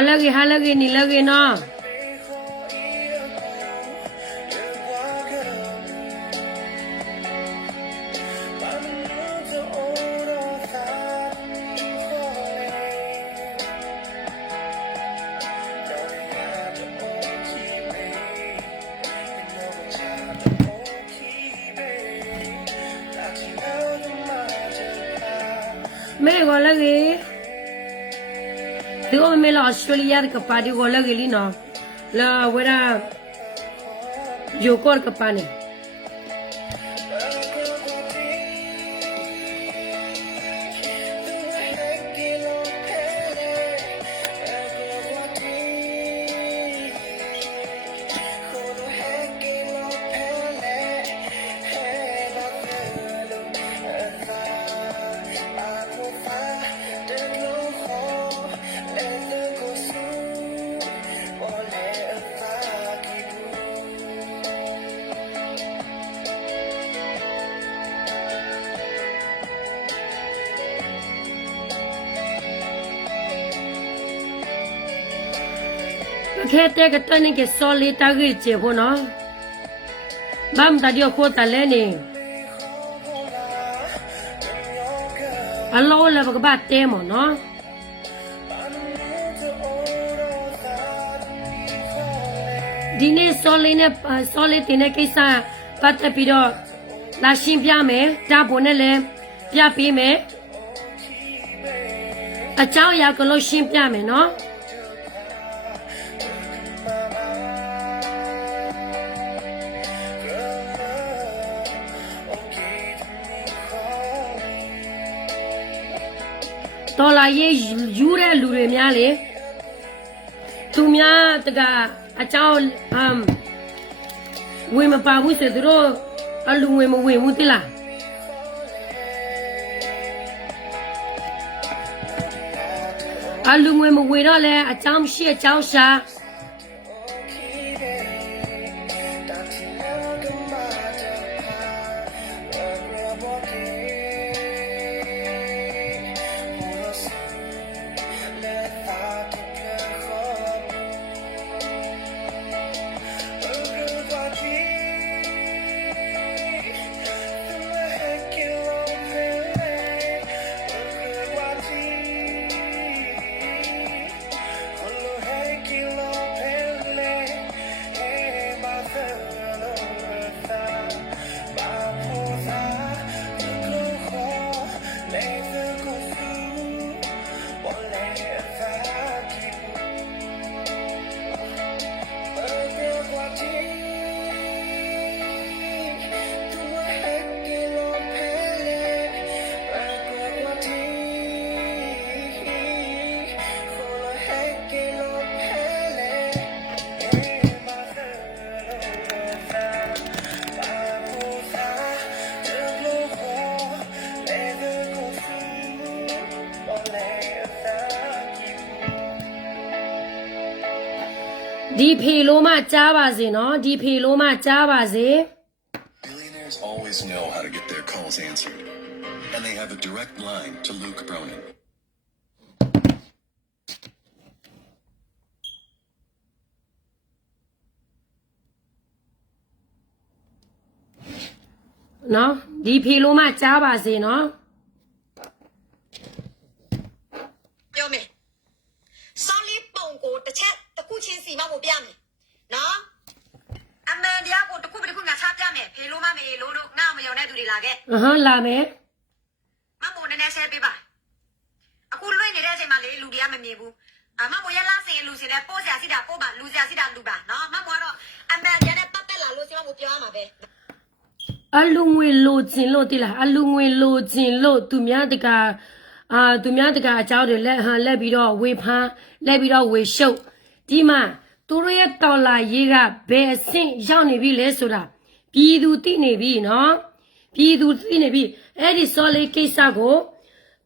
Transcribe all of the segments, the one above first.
lagi hal lagi ni lagi no. Mấy gọi là gì? Thì ôm mấy là Australia cái party gọi là gì nó là với là Yoko cái party. Thế cái tôi này cái solid ta gửi chế của nó bám ta điều khô ta lên nè alo là cái bát tem mà nó đi nè solid thì nè cái sao bắt tập đi đó là xin bia mẹ cha bố nè lên bia bì mẹ à cháu ya cái lo xin bia mẹ nó to là ye yu ra lu re mya le tu mya ta ga a chao we ma pa bu se dro a lu we ma we mu ti la a lu we ma we đó le a chao shi a chao sha DP Loma Java no DP Loma Java Billionaires always know how to get their calls answered, and they have a direct line to Luke Bronin. No DP Loma Java no Yo me Solly Bongo the chat the Kuchin si ma mo bia me no Amandia ko to ku bi ku nga cha bia me phe lo ma me lo lo nga ma yaw ne tu de la ke လာမယ် မမိုနည်းနည်း share ပေးပါအခုလွှင့်နေတဲ့အချိန်မှာလေလူတွေကမမြင်ဘူးမမိုရဲ့လားစင်လူစင်လဲပို့စရာစီတာပို့ပါလူစရာစီတာလူပါနော်မမိုကတော့အမှန်တရားနဲ့ပတ်သက်လာလို့စီမမိုပြောရမှာပဲ အလူငွေလိုချင်လို့တိလားအလူငွေလိုချင်လို့သူများတကအကြောင်းတွေလက်ပြီးတော့ဝေဖန်လက်ပြီးတော့ဝေရှုပ်ဒီမှာသူတို့ရဲ့တော်လာရေးကဘယ်အဆင့်ရောက်နေပြီလဲဆိုတာပြည်သူသိနေပြီနော်ပြည်သူသိနေပြီအဲ့ဒီစောလေးကိစ္စကို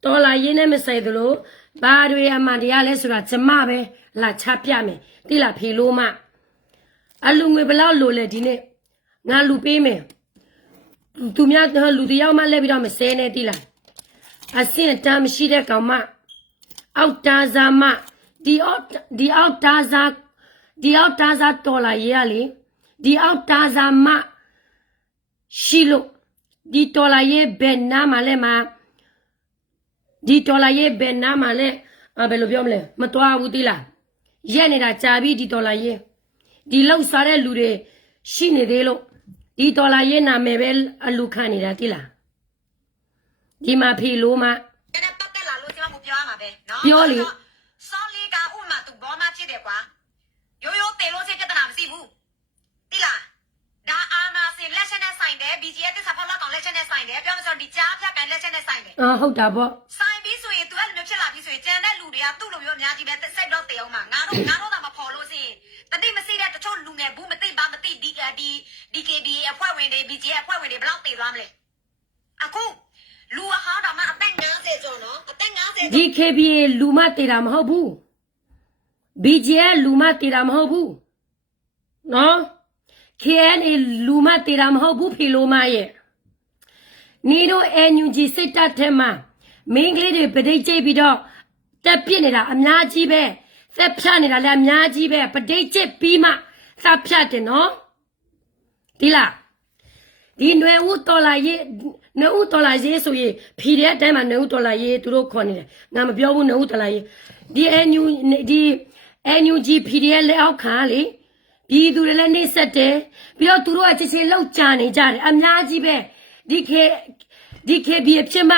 တော်လာရေးနဲ့မဆိုင်သလိုဘာတွေအမှန်တရားလဲဆိုတာကျမပဲလာချပြမယ်တိလားဖေလို့မအလူငွေဘယ်လောက်လိုလဲဒီနေ့ငါလူပေးမယ်သူများလူတယောက်မှလက်ပြီးတော့မဆဲနဲ့တိလားအဆင့်တမ်းမရှိတဲ့ကောင်မအောက်တားစားမ ဒီအောက်တာဇာတော်လာရေးရလေဒီအောက်တာဇာမရှိလို့ဒီတော်လာရေးဘယ်နာမှာလဲမှာဒီတော်လာရေးဘယ်နာမှာလဲဘယ်လိုပြောမလဲမတော်ဘူးတိလားရက်နေတာကြာပြီဒီတော်လာရေးဒီလောက်စားတဲ့လူတွေရှိနေသေးလို့ဒီတော်လာရေးနာမည်ပဲအလူခံနေတာတိလားဒီမှာဖီလို့မှ ကျန်တဲ့ပတ်သက်လာလို့ကျမကိုပြောရမှာပဲနော် ပြောလေ စောလေးကဥမာသူဘောမဖြစ်တယ်ကွာရိုးရိုးတေလို့ချင်းပြဿနာမရှိဘူးတိလားဒါအာနာစင်လက်ချက်နဲ့ဆိုင်တယ် BGS တစ္ဆာဖောက်လောက်ကောင်လက်ချက်နဲ့ဆိုင်တယ်ပြောမှဆိုဒီကြားဖြတ်ကန်လက်ချက်နဲ့ဆိုင်တယ် ဟုတ်တာပေါ့ ဆိုင်ပြီးဆိုရင် तू အဲ့လိုမျိုးဖြစ်လာပြီးဆိုရင်ကျန်တဲ့လူတွေကသူ့လိုမျိုးအများကြီးပဲစိတ်တော့တေအောင်မှာငါတို့တော့မဖော်လို့စင်တတိမစိတဲ့တချို့လူငယ်ဘူးမသိပါမသိ DKB အဖွဲ့ဝင်တွေ BGS အဖွဲ့ဝင်တွေဘယ်လောက်တေသွားမလဲအခုလူအဟောင်းတော့မှအသက်90ကျော်နော်အသက်90 ဒီ KBA လူမတေတာမဟုတ်ဘူး BGA လူမတေတာမဟုတ်ဘူးနော် KNA လူမတေတာမဟုတ်ဘူးဖီလိုမရဲ့နေတို့ NUG စိတ်တက်ထဲမှာမင်းကလေးတွေပဋိကျိတ်ပြီးတော့တက်ပြစ်နေတာအများကြီးပဲသက်ဖြတ်နေတာလည်းအများကြီးပဲပဋိကျိတ်ပြီးမှသက်ဖြတ်တယ်နော်ဒီလားဒီຫນွေဦးတော်လာရေးຫນွေဦးတော်လာရေးဆိုရင်ဖီတဲ့အတိုင်းမှာຫນွေဦးတော်လာရေးသူတို့ခေါ်နေတယ်ငါမပြောဘူးຫນွေဦးတော်လာရေးဒီ NUG ဖီတဲ့လက်အောက်ခံလေပြည်သူတွေလည်းနေဆက်တယ်ပြီးတော့သူတို့ကချစ်ချင်းလောက်ကြာနေကြတယ်အများကြီးပဲဒီ KB ဖြစ်မှ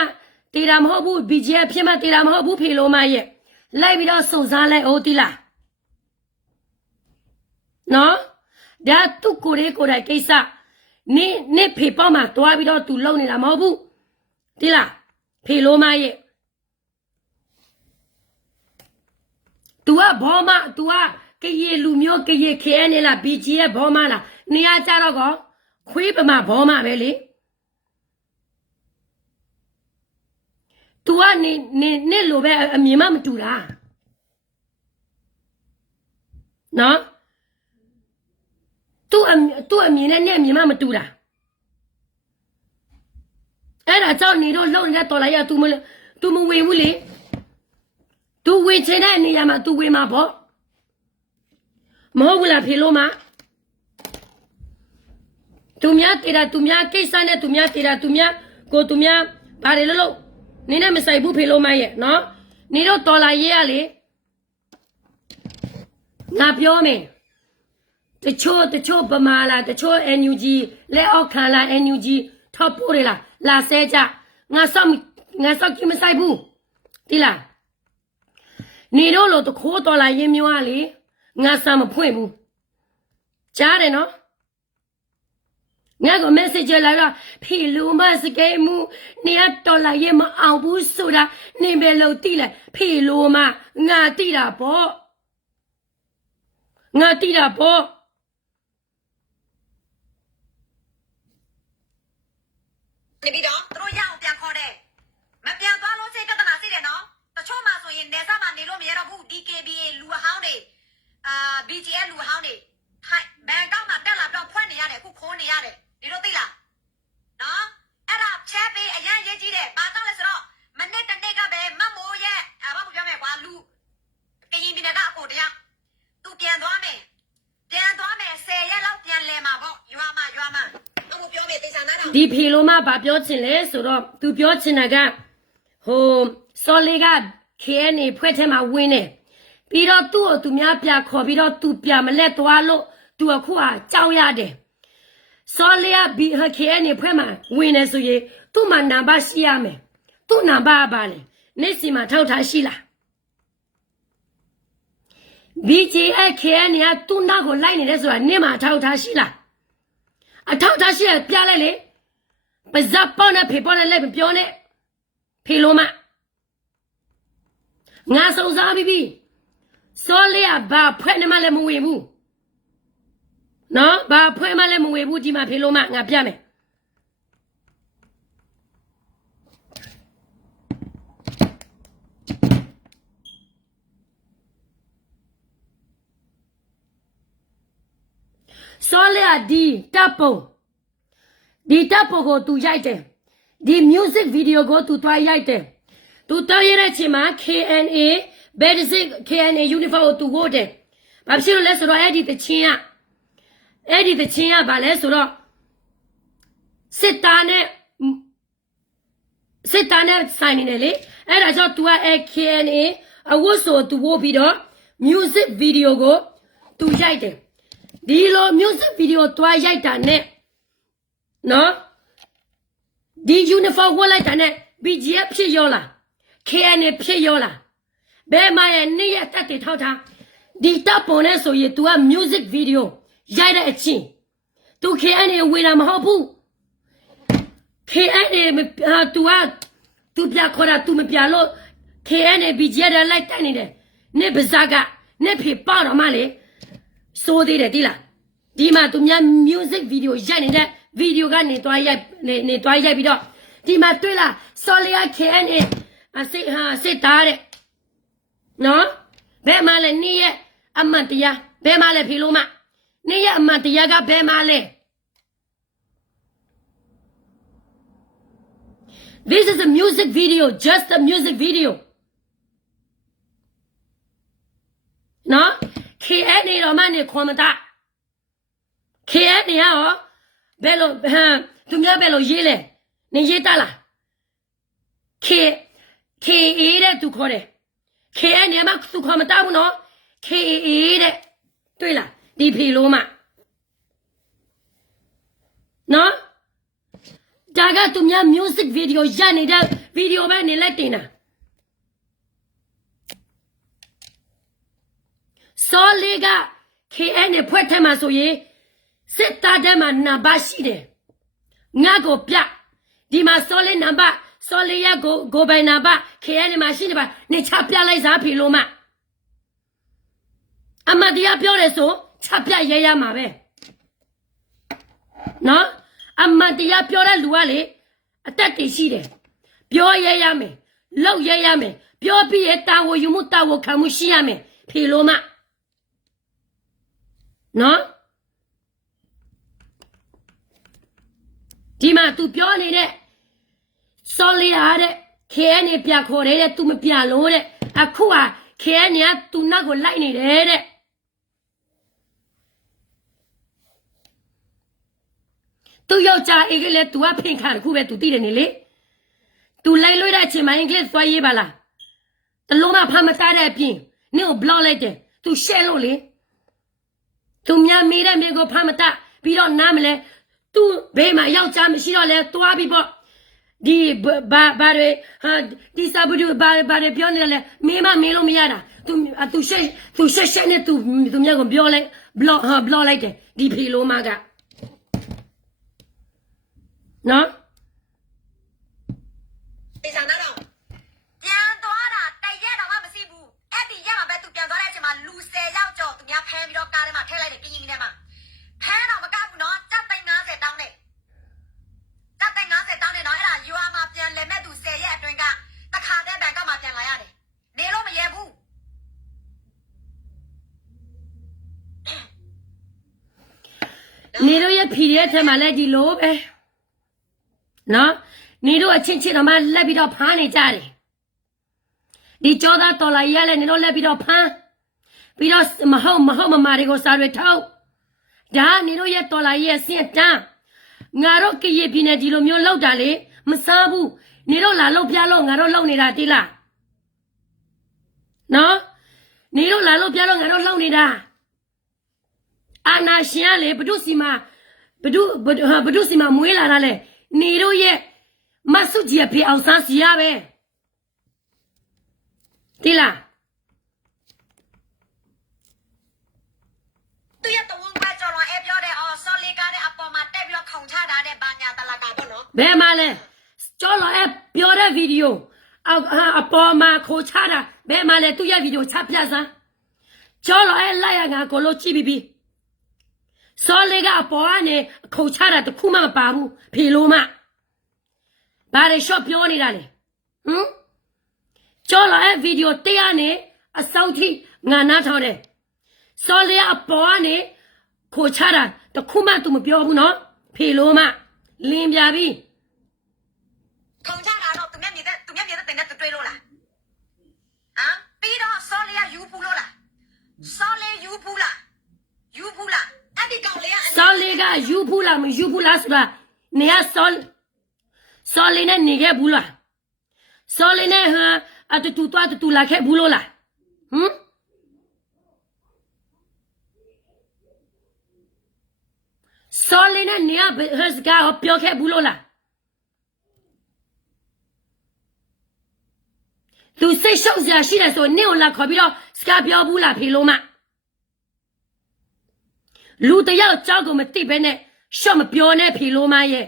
တေတာမဟုတ်ဘူး BGF ဖြစ်မှတေတာမဟုတ်ဘူးဖီလိုမရဲ့လိုက်ပြီးတော့စုံစားလိုက်ဟုတ်တိလားနော်ဒါသူကိုယ်တိုင်ကိစ္စနေဖေပေါ့မှာတွားပြီးတော့သူလုံနေတာမဟုတ်ဘူးတိလားဖေလိုမရဲ့ तू ကဘောမ तू ကကရေလူမျိုးကရေခဲနေလား BG ရဲ့ဘောမလားနေရာကြတော့ကောခွေးပမာဘောမပဲလေ तू ကနေလိုပဲအမြင်မမတူတာနော် तू အမြင်နဲ့အမြင်မတူတာအဲ့ဒါကြောင့်နေတော့လုံနေတဲ့တော်လိုက်ရ तू မဝင်ဘူးလေ तू ဝင်ချင်တဲ့နေရာမှာ तू ဝင်မှာပေါ့မဟုတ်ဘူးလားဖေလို့မသူများတေတာသူများကိစ္စနဲ့သူများတေတာသူများကိုသူများဘာတွေလို့နင်းနဲ့မဆိုင်ဘူးဖေလို့မရဲ့နော်နေတော့တော်လာရေးရလေငါပြောမယ်တချို့ဗမာလားတချို့ NUG လက်အောက်ခံလား NUG ထောက်ပို့ရလားလာဆဲကြငါစောက်ကြည့်မဆိုင်ဘူးတိလားနေတော့လို့တခိုးတော်လာရေးမျိုးကလေငါစာမဖွင့်ဘူးကြားတယ်နော်ငါက message လာတော့ဖေလူမစကေးမှုနေရတော်လာရေးမအောင်ဘူးဆိုတာနေပဲလို့တိလိုက်ဖေလူမငါတိတာပေါ့နေပြီးတော့သူတို့ရအောင်ပြန်ခေါ်တယ်မပြန်သွားလို့စိတ်ပြဿနာရှိတယ်နော်တချို့မှဆိုရင်နေစားမှနေလို့မရတော့ဘူး DKBA လူအဟောင်းတွေBGS လူအဟောင်းတွေဘန်ကောက်မှာတက်လာတော့ဖွင့်နေရတယ်အခုခိုးနေရတယ်ဒီလိုသိလားနော်အဲ့ဒါချဲပေးအရင်ရေးကြည့်တယ်ဘာတော့လဲဆိုတော့မနေ့တနေ့ကပဲမမိုးရဲ့ဘာမှပြောမယ်ကွာလူကရင်ပြည်နယ်ကအကိုတရားသူပြန်သွားမယ်10ရက်လောက်ပြန်လဲမှာပေါ့ရွာမှာအခုပြောမယ်တေချာနာတော့ဒီဖီလိုမဘာပြောချင်လဲဆိုတော့သူပြောချင်တာကဟိုစော်လေးက KNA ဖွဲ့ထဲမှာဝင်နေပြီးတော့သူ့ကိုသူများပြခေါ်ပြီးတော့သူပြမလက်သွားလို့သူအခုကကြောက်ရတယ်စော်လေးက KNA ဖွဲ့မှာဝင်နေဆိုရင်သူ့မှာနံပါတ်ရှိရမယ်သူ့နံပါတ်ကပါလေနေ့စီမှာထောက်ထားရှိလား BGS KNA ကသူ့နောက်ကိုလိုက်နေတယ်ဆိုတာနေ့မှာထောက်ထားရှိလားအထောက်ထားရှိရပြလိုက်လေပဇက်ပေါနဲ့ဖေပေါနဲ့လည်းပြောနဲ့ဖေလို့မငါစုံစားပြီးစောလေးကဘာဖွဲ့နေမှလည်းမဝင်ဘူးနော်ဘာဖွဲ့မှလည်းမဝင်ဘူးဒီမှာဖေလို့မငါပြမယ်စောလေးကဒီတပ်ပုံကိုသူရိုက်တယ်ဒီ music video ကိုသူတွားရိုက်တယ်သူတွားရတဲ့ချိန်မှာ KNA ဘယ်တစ်စစ် KNA uniform ကိုသူဝတ်တယ်ဘာဖြစ်လို့လဲဆိုတော့အဲ့ဒီတချင်းကဘာလဲဆိုတော့စစ်သားနဲ့ဆိုင်နေတယ်လေအဲ့ဒါကြောင့် तू က KNA အဝတ်ဆို तू ဝတ်ပြီးတော့ music video ကို तू ရိုက်တယ်ဒီလို music video တွားရိုက်တာနဲ့နော်ဒီ uniform ဝတ်လိုက်တာနဲ့ BGF ဖြစ်ရောလား KNA ဖြစ်ရောလားဘယ်မှာရဲ့နေ့ရက်တက်တွေထောက်ထားဒီတပ်ပုံနဲ့ဆိုရင် तू က music video ရိုက်တဲ့အချင်း तू KNA ဝေတာမဟုတ်ဘူး KNA तू ပြခေါ်တာ तू မပြလို့ KNA BGF လိုက်တိုက်နေတယ်နေ့ပါဇက်ကနေ့ဖေပေါ့တော့မလေစိုးသေးတယ်တိလားဒီမှာ तू များ music video ရိုက်နေတဲ့ video ကနေတွားရိုက်ပြီးတော့ဒီမှာတွေ့လား Solia KNA စစ်သားတဲ့နော်ဘယ်မှာလဲနေ့ရက်အမှန်တရားဘယ်မှာလဲဖေလို့မနေ့ရက်အမှန်တရားကဘယ်မှာလဲ This is a music video just a music video နော် KNA တော့မနေခေါ်မတာ KNA ဟောဘယ်လိုသူများဘယ်လိုရေးလဲနေရေးတလား KA တဲ့သူခေါ်တယ် KNA မှာသူခေါ်မတာဘူးနော် KA တဲ့တွေ့လားဒီဖေလို့မနော်ဒါကသူများ music video ရနေတဲ့ video ပဲနေလိုက်တင်တာစောလေးက KNA ဖွဲ့ထဲမှာဆိုရင်စစ်သားထဲမှာနံပါတ်ရှိတယ်ငါကိုပြဒီမှာစောလေးနံပါတ်စောလေးရကိုပိုင်နံပါတ် KNA မှာရှိနေပါနေချပြလိုက်စားဖေလို့မအမတရားပြောတယ်ဆိုချပြရဲရမှာပဲနော်အမတရားပြောတဲ့လူကလေအသက်တည်ရှိတယ်ပြောရဲရမယ်လောက်ရဲရမယ်ပြောပြီးရတာဝယူမှုတာဝခံမှုရှိရမယ်ဖေလို့မနော်ဒီမှာ तू ပြောနေတဲ့စောလေးဟာတဲ့ KNA ပြခေါ်တယ်တဲ့ तू မပြလို့တဲ့အခုဟာ KNA က तू နောက်ကိုလိုက်နေတယ်တဲ့သူယောက်ျားအင်္ဂလိပ် तू ကဖင်ခံတခုပဲ तू သိတယ်နေလေ तू လိုက်လို့တဲ့အချိန်မှာအင်္ဂလိပ်သွားရေးပါလားတလုံးမဖမ်းမသားတဲ့အပြင်နင့်ကို block လိုက်တယ် तू share လို့လေသူများမေးတဲ့မြေကိုဖမ်းမသားပြီးတော့နားမလဲသူဘေးမှာယောက်ျားမရှိတော့လဲသွားပြီးပေါ့ဒီဘာတွေဒီစာဘူးဘာတွေပြောနေလဲမင်းမမင်းလို့မရတာသူရှက်နဲ့သူများကိုပြောလိုက် block လိုက်တယ်ဒီဖီလိုမကနော်ဒီဆောင်တော့ပြန်သွားတာတိုက်ရတော့မှမရှိဘူးအဲ့ဒီရမှာပဲသူပြန်သွားတဲ့အချိန်မှာလူ10ယောက်ကျော်သူများဖမ်းပြီးတော့ကားထဲမှာထည့်လိုက်တယ်ကင်းကြီးထဲမှာဖမ်းတော့မကဘူးနော်တပ်သိန်း90တောင်းတယ်တပ်သိန်း90တောင်းတယ်နော်အဲ့ဒါယူအားမှာပြန်လဲမဲ့သူ10ရက်အတွင်းကတခါတည်းဘန်ကောက်မှာပြန်လာရတယ်နေလို့မရဲဘူးနေတို့ရဲ့ PDF ထဲမှာလည်းဒီလိုပဲနော်နေတို့အချင်းချင်းတော့မှလက်ပြီးတော့ဖမ်းနေကြတယ်ဒီကြောသားတော်လာရလဲနေတို့လက်ပြီးတော့ဖမ်းပြီးတော့မဟုတ်မမာတွေကိုစားတွေထောက်ဒါနေတို့ရဲ့တော်လာရဲ့စင်တန်းငါတို့ကရပြင်းနေဒီလိုမျိုးလောက်တာလေမစားဘူးနေတို့လာလောက်ပြလို့ငါတို့လောက်နေတာတိလားနော်နေတို့လာလောက်ပြလို့ငါတို့လောက်နေတာအာနာရှင်ကလေဘဒုစီမာမွေးလာတာလေနေတို့ရဲ့မဆုကြီးဖေအောင်စားစီရပဲတိလားသူရတော့ဝန်ကကြော်တော့အဲ့ပြောတယ်အော်စော်လီကားတဲ့အပေါ်မှာတက်ပြီးတော့ခုံချတာတဲ့ဘာညာတလာတာပေါ့နော်ဘယ်မှာလဲကြော်လို့အဲ့ပြောတဲ့ဗီဒီယိုအပေါ်မှာခိုချတာဘယ်မှာလဲသူရဲ့ဗီဒီယိုချပြစမ်းကြော်လို့အဲ့လိုက်ရငါကိုလို့ကြည့်ပြီးစော်လီကအပေါ်ကနေခိုချတာတခုမှမပါဘူးဖေလို့မဘာတွေရှော့ပြောနေတာလဲကြော်လို့အဲ့ဗီဒီယိုတရားနဲ့အစောင့်ထိငါနားထောင်တယ်စော်လီကအပေါ်ကနေခိုချတာတခုမှသူမပြောဘူးနော်ဖေလို့မလင်းပြပြီခုံချတာတော့သူမျက်မြင်တဲ့တင်တဲ့တွေ့လို့လားဟမ်ပြီးတော့စော လေကယူဖူလို့လားစောလေယူဖူလားအဲ့ဒီကောင်လေးက စောလေးကယူဖူးလားမယူဖူးလားဆိုတာနေရစောလေးနဲ့နေခဲ့ဘူးလားစောလေးနဲ့ဟာအတူတူလာခဲ့ဘူးလို့လားဟမ်စောလေးနဲ့နေရဟစကားပြောခဲ့ဘူးလို့လားသူစိတ်ရှုပ်စရာရှိတယ်ဆိုနေကိုလာခေါ်ပြီးတော့စကားပြောဘူးလားဖေလို့မလူတယောက်ကြောက်ကိုမသိဘဲနဲ့ရှော့မပြောနဲ့ဖေလို့မရဲ့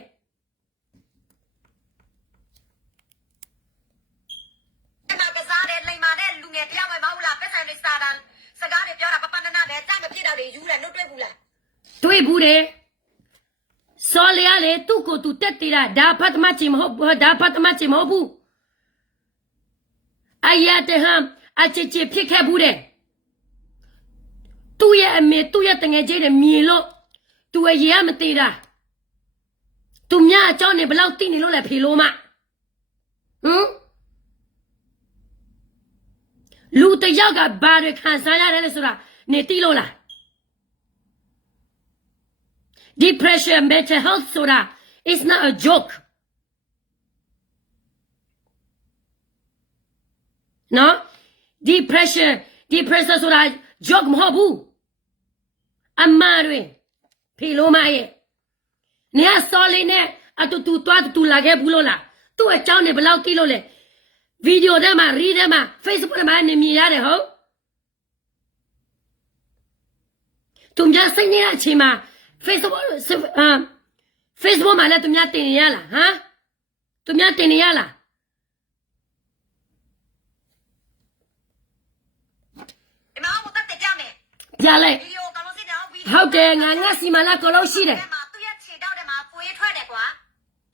အဲ့မှာကစားတဲ့လိမ်မာတဲ့လူငယ်တယောက်ပဲမဟုတ်လားပက်ဆိုင်လေးစားတာစကားတွေပြောတာပပနနပဲကြိုက်မဖြစ်တော့တွေယူတယ်နှုတ်တွေ့ဘူးလား တွေ့ဘူးတယ်စော်လေရလေသူ့ကိုသူတက်တည်တာဒါဖတ်မချင်မဟုတ်ဒါဖတ်မချင်မဟုတ်ဘူးအရာတဟမ်အချစ်ချစ်ဖြစ်ခဲ့ဘူးတဲ့သူ့ရဲ့အမေသူ့ရဲ့တငယ်ချင်းတွေမြင်လို့သူအရေးမသေးတာသူမြအကြောင်းနေဘလောက်သိနေလို့လဲဖေလို့မဟမ်လူတယောက်ကဘာတွေခံစားရတယ်လဲဆိုတာနေသိလို့လား Depression, mental health, soda. It's not a joke. No? Depression, soda, joke mohabu. Amare. Pilo mae. Nia soli ne, tu lage bulola. Tu a chow ne belau kilo le. Video dema, read dema, Facebook dema, ne miyade ho. Tumja sanya chima. Facebook မှာလည်းသူများတင်နေရလားဟမ်သူများတင်နေရလားဒီမှာဟိုတက်ကြမယ် ပြလိုက် ဗီဒီယိုကောင်းလို့စစ်တော့ဗီဒီယို ဟုတ်တယ်ငါစီမလာကလို့ရှိတယ် သူ့ရဲ့ခြေတောက်ထဲမှာသွေးထွက်တယ်ကွာ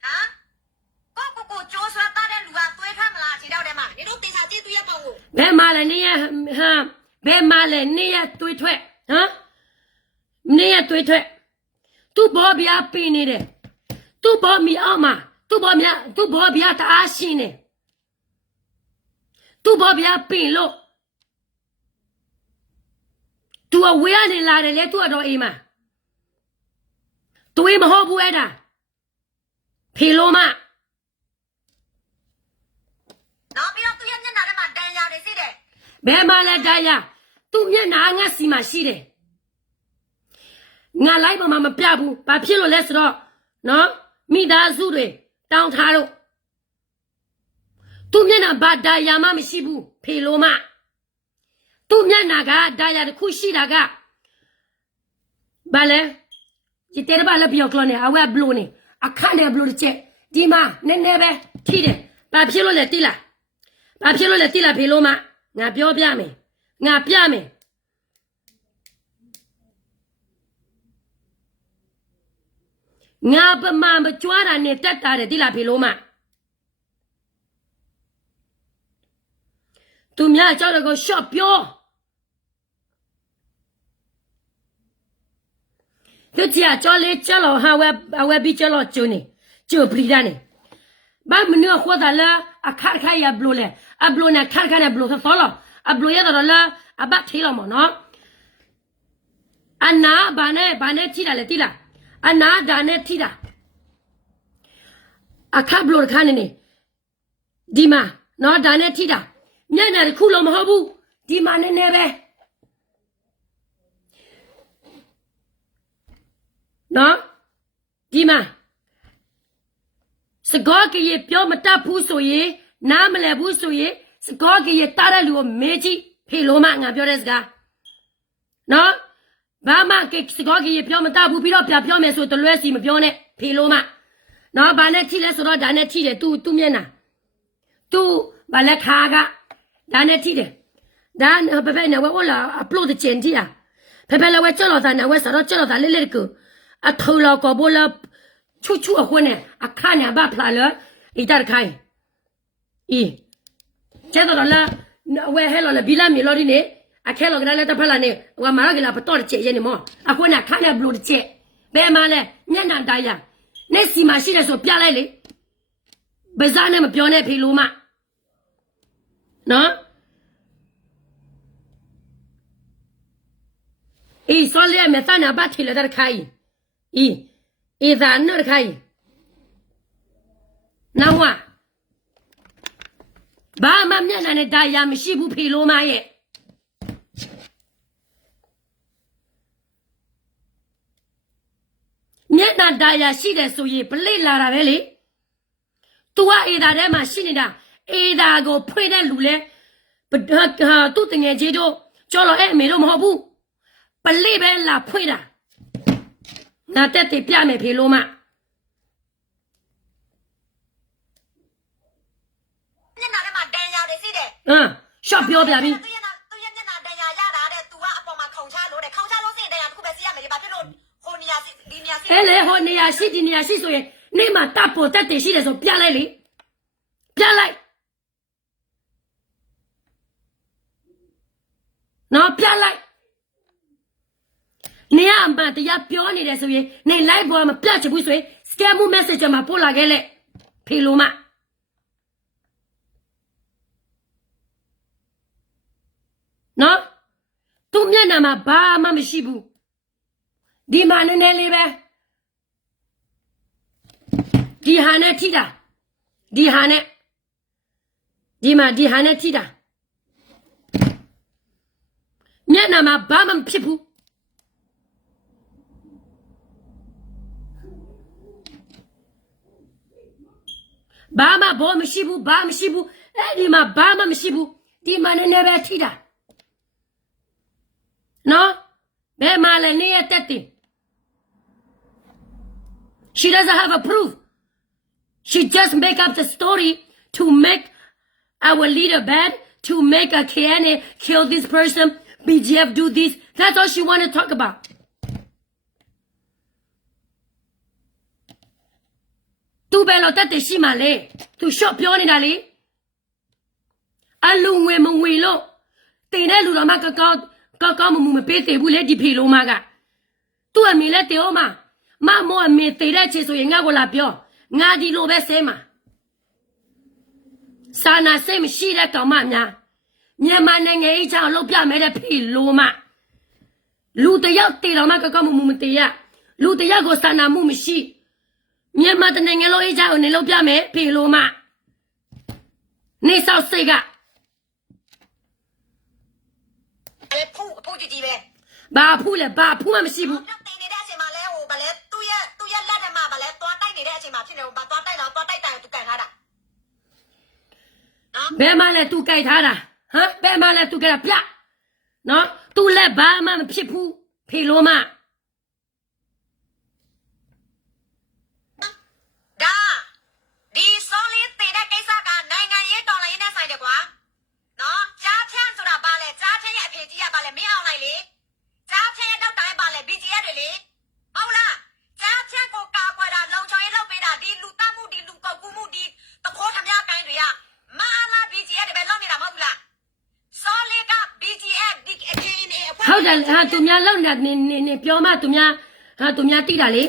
ဟမ်ကိုကြိုးဆွဲသားတဲ့လူကသွေးထွက်မလားခြေတောက်ထဲမှာနေတို့တင်စာကြည့်သူ့ရဲ့ပုံကို ဘယ်မှာလဲနေရဟမ်ဘယ်မှာလဲနေရတွေးထွက်ဟမ်နေရတွေးထွက်သူ့ဘောပြားပင်းနေတယ်သူ့ဘောမီအောင်မှာသူ့ဘောပြားတအားရှင်းနေသူ့ဘောပြားပင်းလို့သူအဝေးကနေလာတယ်လေသူကတော့အိမ်မှာတွေးမဟုတ်ဘူးအဲ့ဒါဖေလို့မနောက်ပြီးတော့သူ့ရဲ့မျက်နှာထဲမှာတန်ရာတွေစစ်တယ် ဘယ်မှာလဲတရားသူ့မျက်နှာငါစီမှာရှိတယ်ငါလိုက်ပေါ်မှာမပြဘူးဘာဖြစ်လို့လဲဆိုတော့နော်မိသားစုတွေတောင်းထားတော့သူ့မျက်နှာဘာတရားမှမရှိဘူးဖေလို့မသူ့မျက်နှာကတရားတစ်ခုရှိတာကဘာလဲဒီတဲဘာလဲပြောကလနေအဝဲဘလို့နေအခါနဲ့ဘလို့ချက်ဒီမှာနည်းနည်းပဲထိတယ်ဘာဖြစ်လို့လဲတိလားဘာဖြစ်လို့လဲတိလားဖေလို့မငါပြောပြမယ်ငါပြမယ်ငါပမာမကြွားတာနဲ့တက်တာတယ်ဒီလားဖေလို့မသူများကြောက်တော့ကိုရှော့ပြောသူကြီးကြောက်လေကြောက်လို့ဟာဝဲပြီးကြောက်လို့ကျုံနေကျုပ်ပြီးတာနေဘာမနှောခေါ်တာလဲအခါခါရဘလို့လဲအဘလို့နဲ့ခါခါနဲ့ဘလို့သောလို့အဘလို့ရတော့လဲအဘထေးလို့မနော်အနာဘာနဲ့ထိတာလဲတိလားအနာဒါနဲ့ထိတာအခါဘလို့ခါနေနေဒီမှာနော်ဒါနဲ့ထိတာမျက်နှာတစ်ခုလုံးမဟုတ်ဘူးဒီမှာနည်းနည်းပဲနော်ဒီမှာစကောကရေပြောမတတ်ဘူးဆိုရင်နားမလဲဘူးဆိုရင်စကောကရေတားတဲ့လူကိုမေးကြည့်ဖေလို့မငါပြောတဲ့စကားနော်ဘာမှစကောကရေပြောမတတ်ဘူးပြီးတော့ပြပြောမယ်ဆိုတလွဲစီမပြောနဲ့ဖေလို့မနော်ဘာနဲ့ထိလဲဆိုတော့ဒါနဲ့ထိတယ်သူမျက်နှာသူဘာလဲခါကဒါနဲ့ထိတယ်ဒါဘယ်ဘယ်နဲ့ဝဲဟောလာ upload ကျင်တီးဘယ်ဘယ်လဲဝဲကြောက်တော့တာနဲ့ဝဲဆိုတော့ကြောက်တော့တာလေးလေးကိုအထော်လောက်ကိုဘောလာချူအခွနဲ့အခါညာဘာဖလာလဲဣတာခိုင်ကျတော့လာဝဲဟဲလော်ဘီလာမီလော်ဒီနေအခဲလော်ကလည်းတဖက်လာနေဝါမာရကလာပတော့ချေရနေမောအခုနဲ့ခါနဲ့ဘလို့ချေဘယ်မှာလဲညံ့တန်တိုင်းရနေစီမရှိတယ်ဆိုပြလိုက်လေဘဇာနဲ့မပြောနဲ့ဖေလို့မနော် ဆော်လဲမသနာပတ်ထီလာတဲ့ခိုင်အေးဒါနော်ခိုင်နောင်ဝဘာမှမျက်နှာနဲ့ဒါရမရှိဘူးဖေလိုမရဲ့မျက်နှာဒါရရှိတယ်ဆိုရင်ပလိလာတာပဲလေ तू ကအေးဒါထဲမှာရှိနေတာအေးဒါကိုဖွင့်တဲ့လူလဲသူ့တငယ်ကြီးတို့ကြော်လို့အဲ့အမေတို့မဟုတ်ဘူးပလိပဲလာဖွင့်တာငါတက်တည်ပြမယ်ဖေလိုမ မျက်နှာထဲမှာဒဏ်ရာတွေစီးတယ် ရှော့ပြောပြပြီ သူရဲ့မျက်နှာဒဏ်ရာရတာတဲ့ तू ကအပေါ်မှာခုံချလို့တဲ့ခုံချလို့စီးဒဏ်ရာတစ်ခုပဲစီးရမယ်ဒီဘာဖြစ်လို့ဟိုနေရာစီဒီနေရာစီ ဟဲ့လေဟိုနေရာရှိဒီနေရာရှိဆိုရင်နေမှာတပ်ပေါ်တက်တည်ရှိတယ်ဆိုပြလိုက်လေပြလိုက်နော်ပြလိုက်နေရအမှန်တရားပြောနေတယ်ဆိုရင်နေ live ပေါ်မှာပြချင်ဘူးဆိုရင် scam message မှာပို့လာခဲ့လေဖေလိုမနော်သူမျက်နှာမှာဘာမှမရှိဘူးဒီမှာနည်းနည်းလေးပဲဒီဟာနဲ့ထိတာဒီဟာနဲ့ဒီမှာဒီဟာနဲ့ထိတာမျက်နှာမှာဘာမှမဖြစ်ဘူးဘာမှဘောမရှိဘူးဘာမရှိဘူးအဲ့ဒီမှာဘာမှမရှိဘူးဒီမှာနည်းနည်းပဲထိတာနော်ဘယ်မှာလဲနေရတက်တယ် She doesn't have a proof. She just make up the story to make our leader bad, to make a KNA kill this person, BGF do this. That's all she want to talk about. Tu bello tate shi ma le. Tu shop ပြောနေတာလေအလူငွေမငွေလို့တင်တဲ့လူတော်မကောင်းမပေးသေးဘူးလေဒီဖေလုံးမကသူ့အမေလည်းတေအောင်မမောအမေတေတဲ့ချေဆိုရင်ငါ့ကိုလာပြောငါဒီလိုပဲဆဲမှာစာနာစိတ်မရှိတဲ့ကောင်မများမြန်မာနိုင်ငံအကြောင်းလောက်ပြမယ်တဲ့ဖေလုံးမလူတယောက်တေတော်မကောင်းမတေရလူတယောက်ကိုစာနာမှုမရှိမြန်မာတနိုင်ငံလုံးအကြောင်းကိုနေလောက်ပြမယ်ဖေလုံးမနေဆောက်စိတ်ကအဲ့ဖူးကြည့်ပဲ ဘာဖူးလဲဘာဖူးမှမရှိဘူး တင်နေတဲ့အချိန်မှာလဲဟိုဗလဲသူ့ရဲ့လက်ထဲမှာဗလဲသွားတိုက်နေတဲ့အချိန်မှာဖြစ်နေဟိုသွားတိုက်တော့သွားတိုက်တယ်သူကန်ထားတာနော် ဘယ်မှလဲသူကြိုက်ထားတာဟမ်ဘယ်မှလဲသူကြိုက်တာပြနော်သူလည်းဘာမှမဖြစ်ဘူးဖေလို့မဒါဒီစောလေးတင်တဲ့ကိစ္စကနိုင်ငံရေးတော်လှန်ရေးနဲ့ဆိုင်တယ်ကွာနော်ကြားဖြန့်ဆိုတာပါလဲကြားဖြန့်ရဲ့အဖေကြီးကပါလဲမင်းအောင်လိုက်လေကြားဖြန့်ရဲ့တောက်တိုင်းပါလဲ BGF တွေလေဟုတ်လားကြားဖြန့်ကိုကာကွယ်တာလုံခြုံရေးလုပ်ပေးတာဒီလူတမှုဒီလူကောက်ကူးမှုဒီတခိုးထမကိုင်းတွေကမအားလား BGF တွေပဲလုပ်နေတာမဟုတ်ဘူးလားစောလေးက BGF ဒီ KNA ဟုတ်တယ်ဟာသူများလောက်နေပြောမှသူများတိတာလေ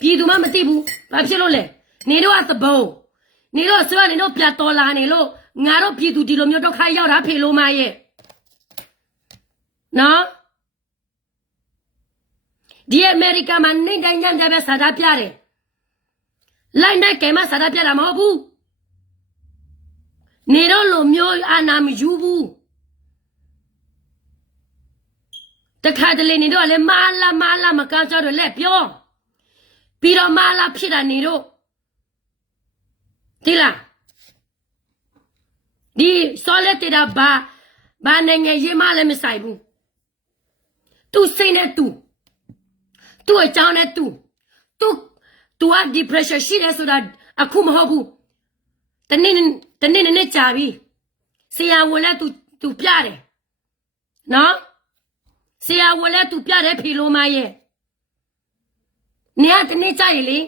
ပြည်သူမှမသိဘူးဘာဖြစ်လို့လဲနေတော့သဘုံနေတော့ဆိုရနေတော့ပြတ်တော်လာနေလို့ငါတို့ပြည်သူဒီလိုမျိုးဒုက္ခရောက်တာဖေလို့မရဲ့နော်ဒီအမေရိကန်မှာနေတိုင်းညံ့ကြပဲစာသားပြတယ်လိုက်နိုင်ကဲမစာသားပြတာမဟုတ်ဘူးနေတော့လိုမျိုးအာနာမယူဘူးတခါတလေနေတော့လေမာလာမကောင်းကြတော့လက်ပြောပြီးတော့မာလာဖြစ်တာနေတော့ဒီလားဒီစောလက်တေတာဘာနိုင်ငံရေးမလည်းမဆိုင်ဘူးသူစိတ်နဲ့သူအကြောင်းနဲ့သူက depression ရှိတယ်ဆိုတာအခုမဟုတ်ဘူးတနေ့ကြာပြီဆရာဝန်လည်းသူပြတယ်နော်ဆရာဝန်လည်းသူပြတယ်ဖေလိုမရဲ့နေရတနေ့ကြာရင်လေ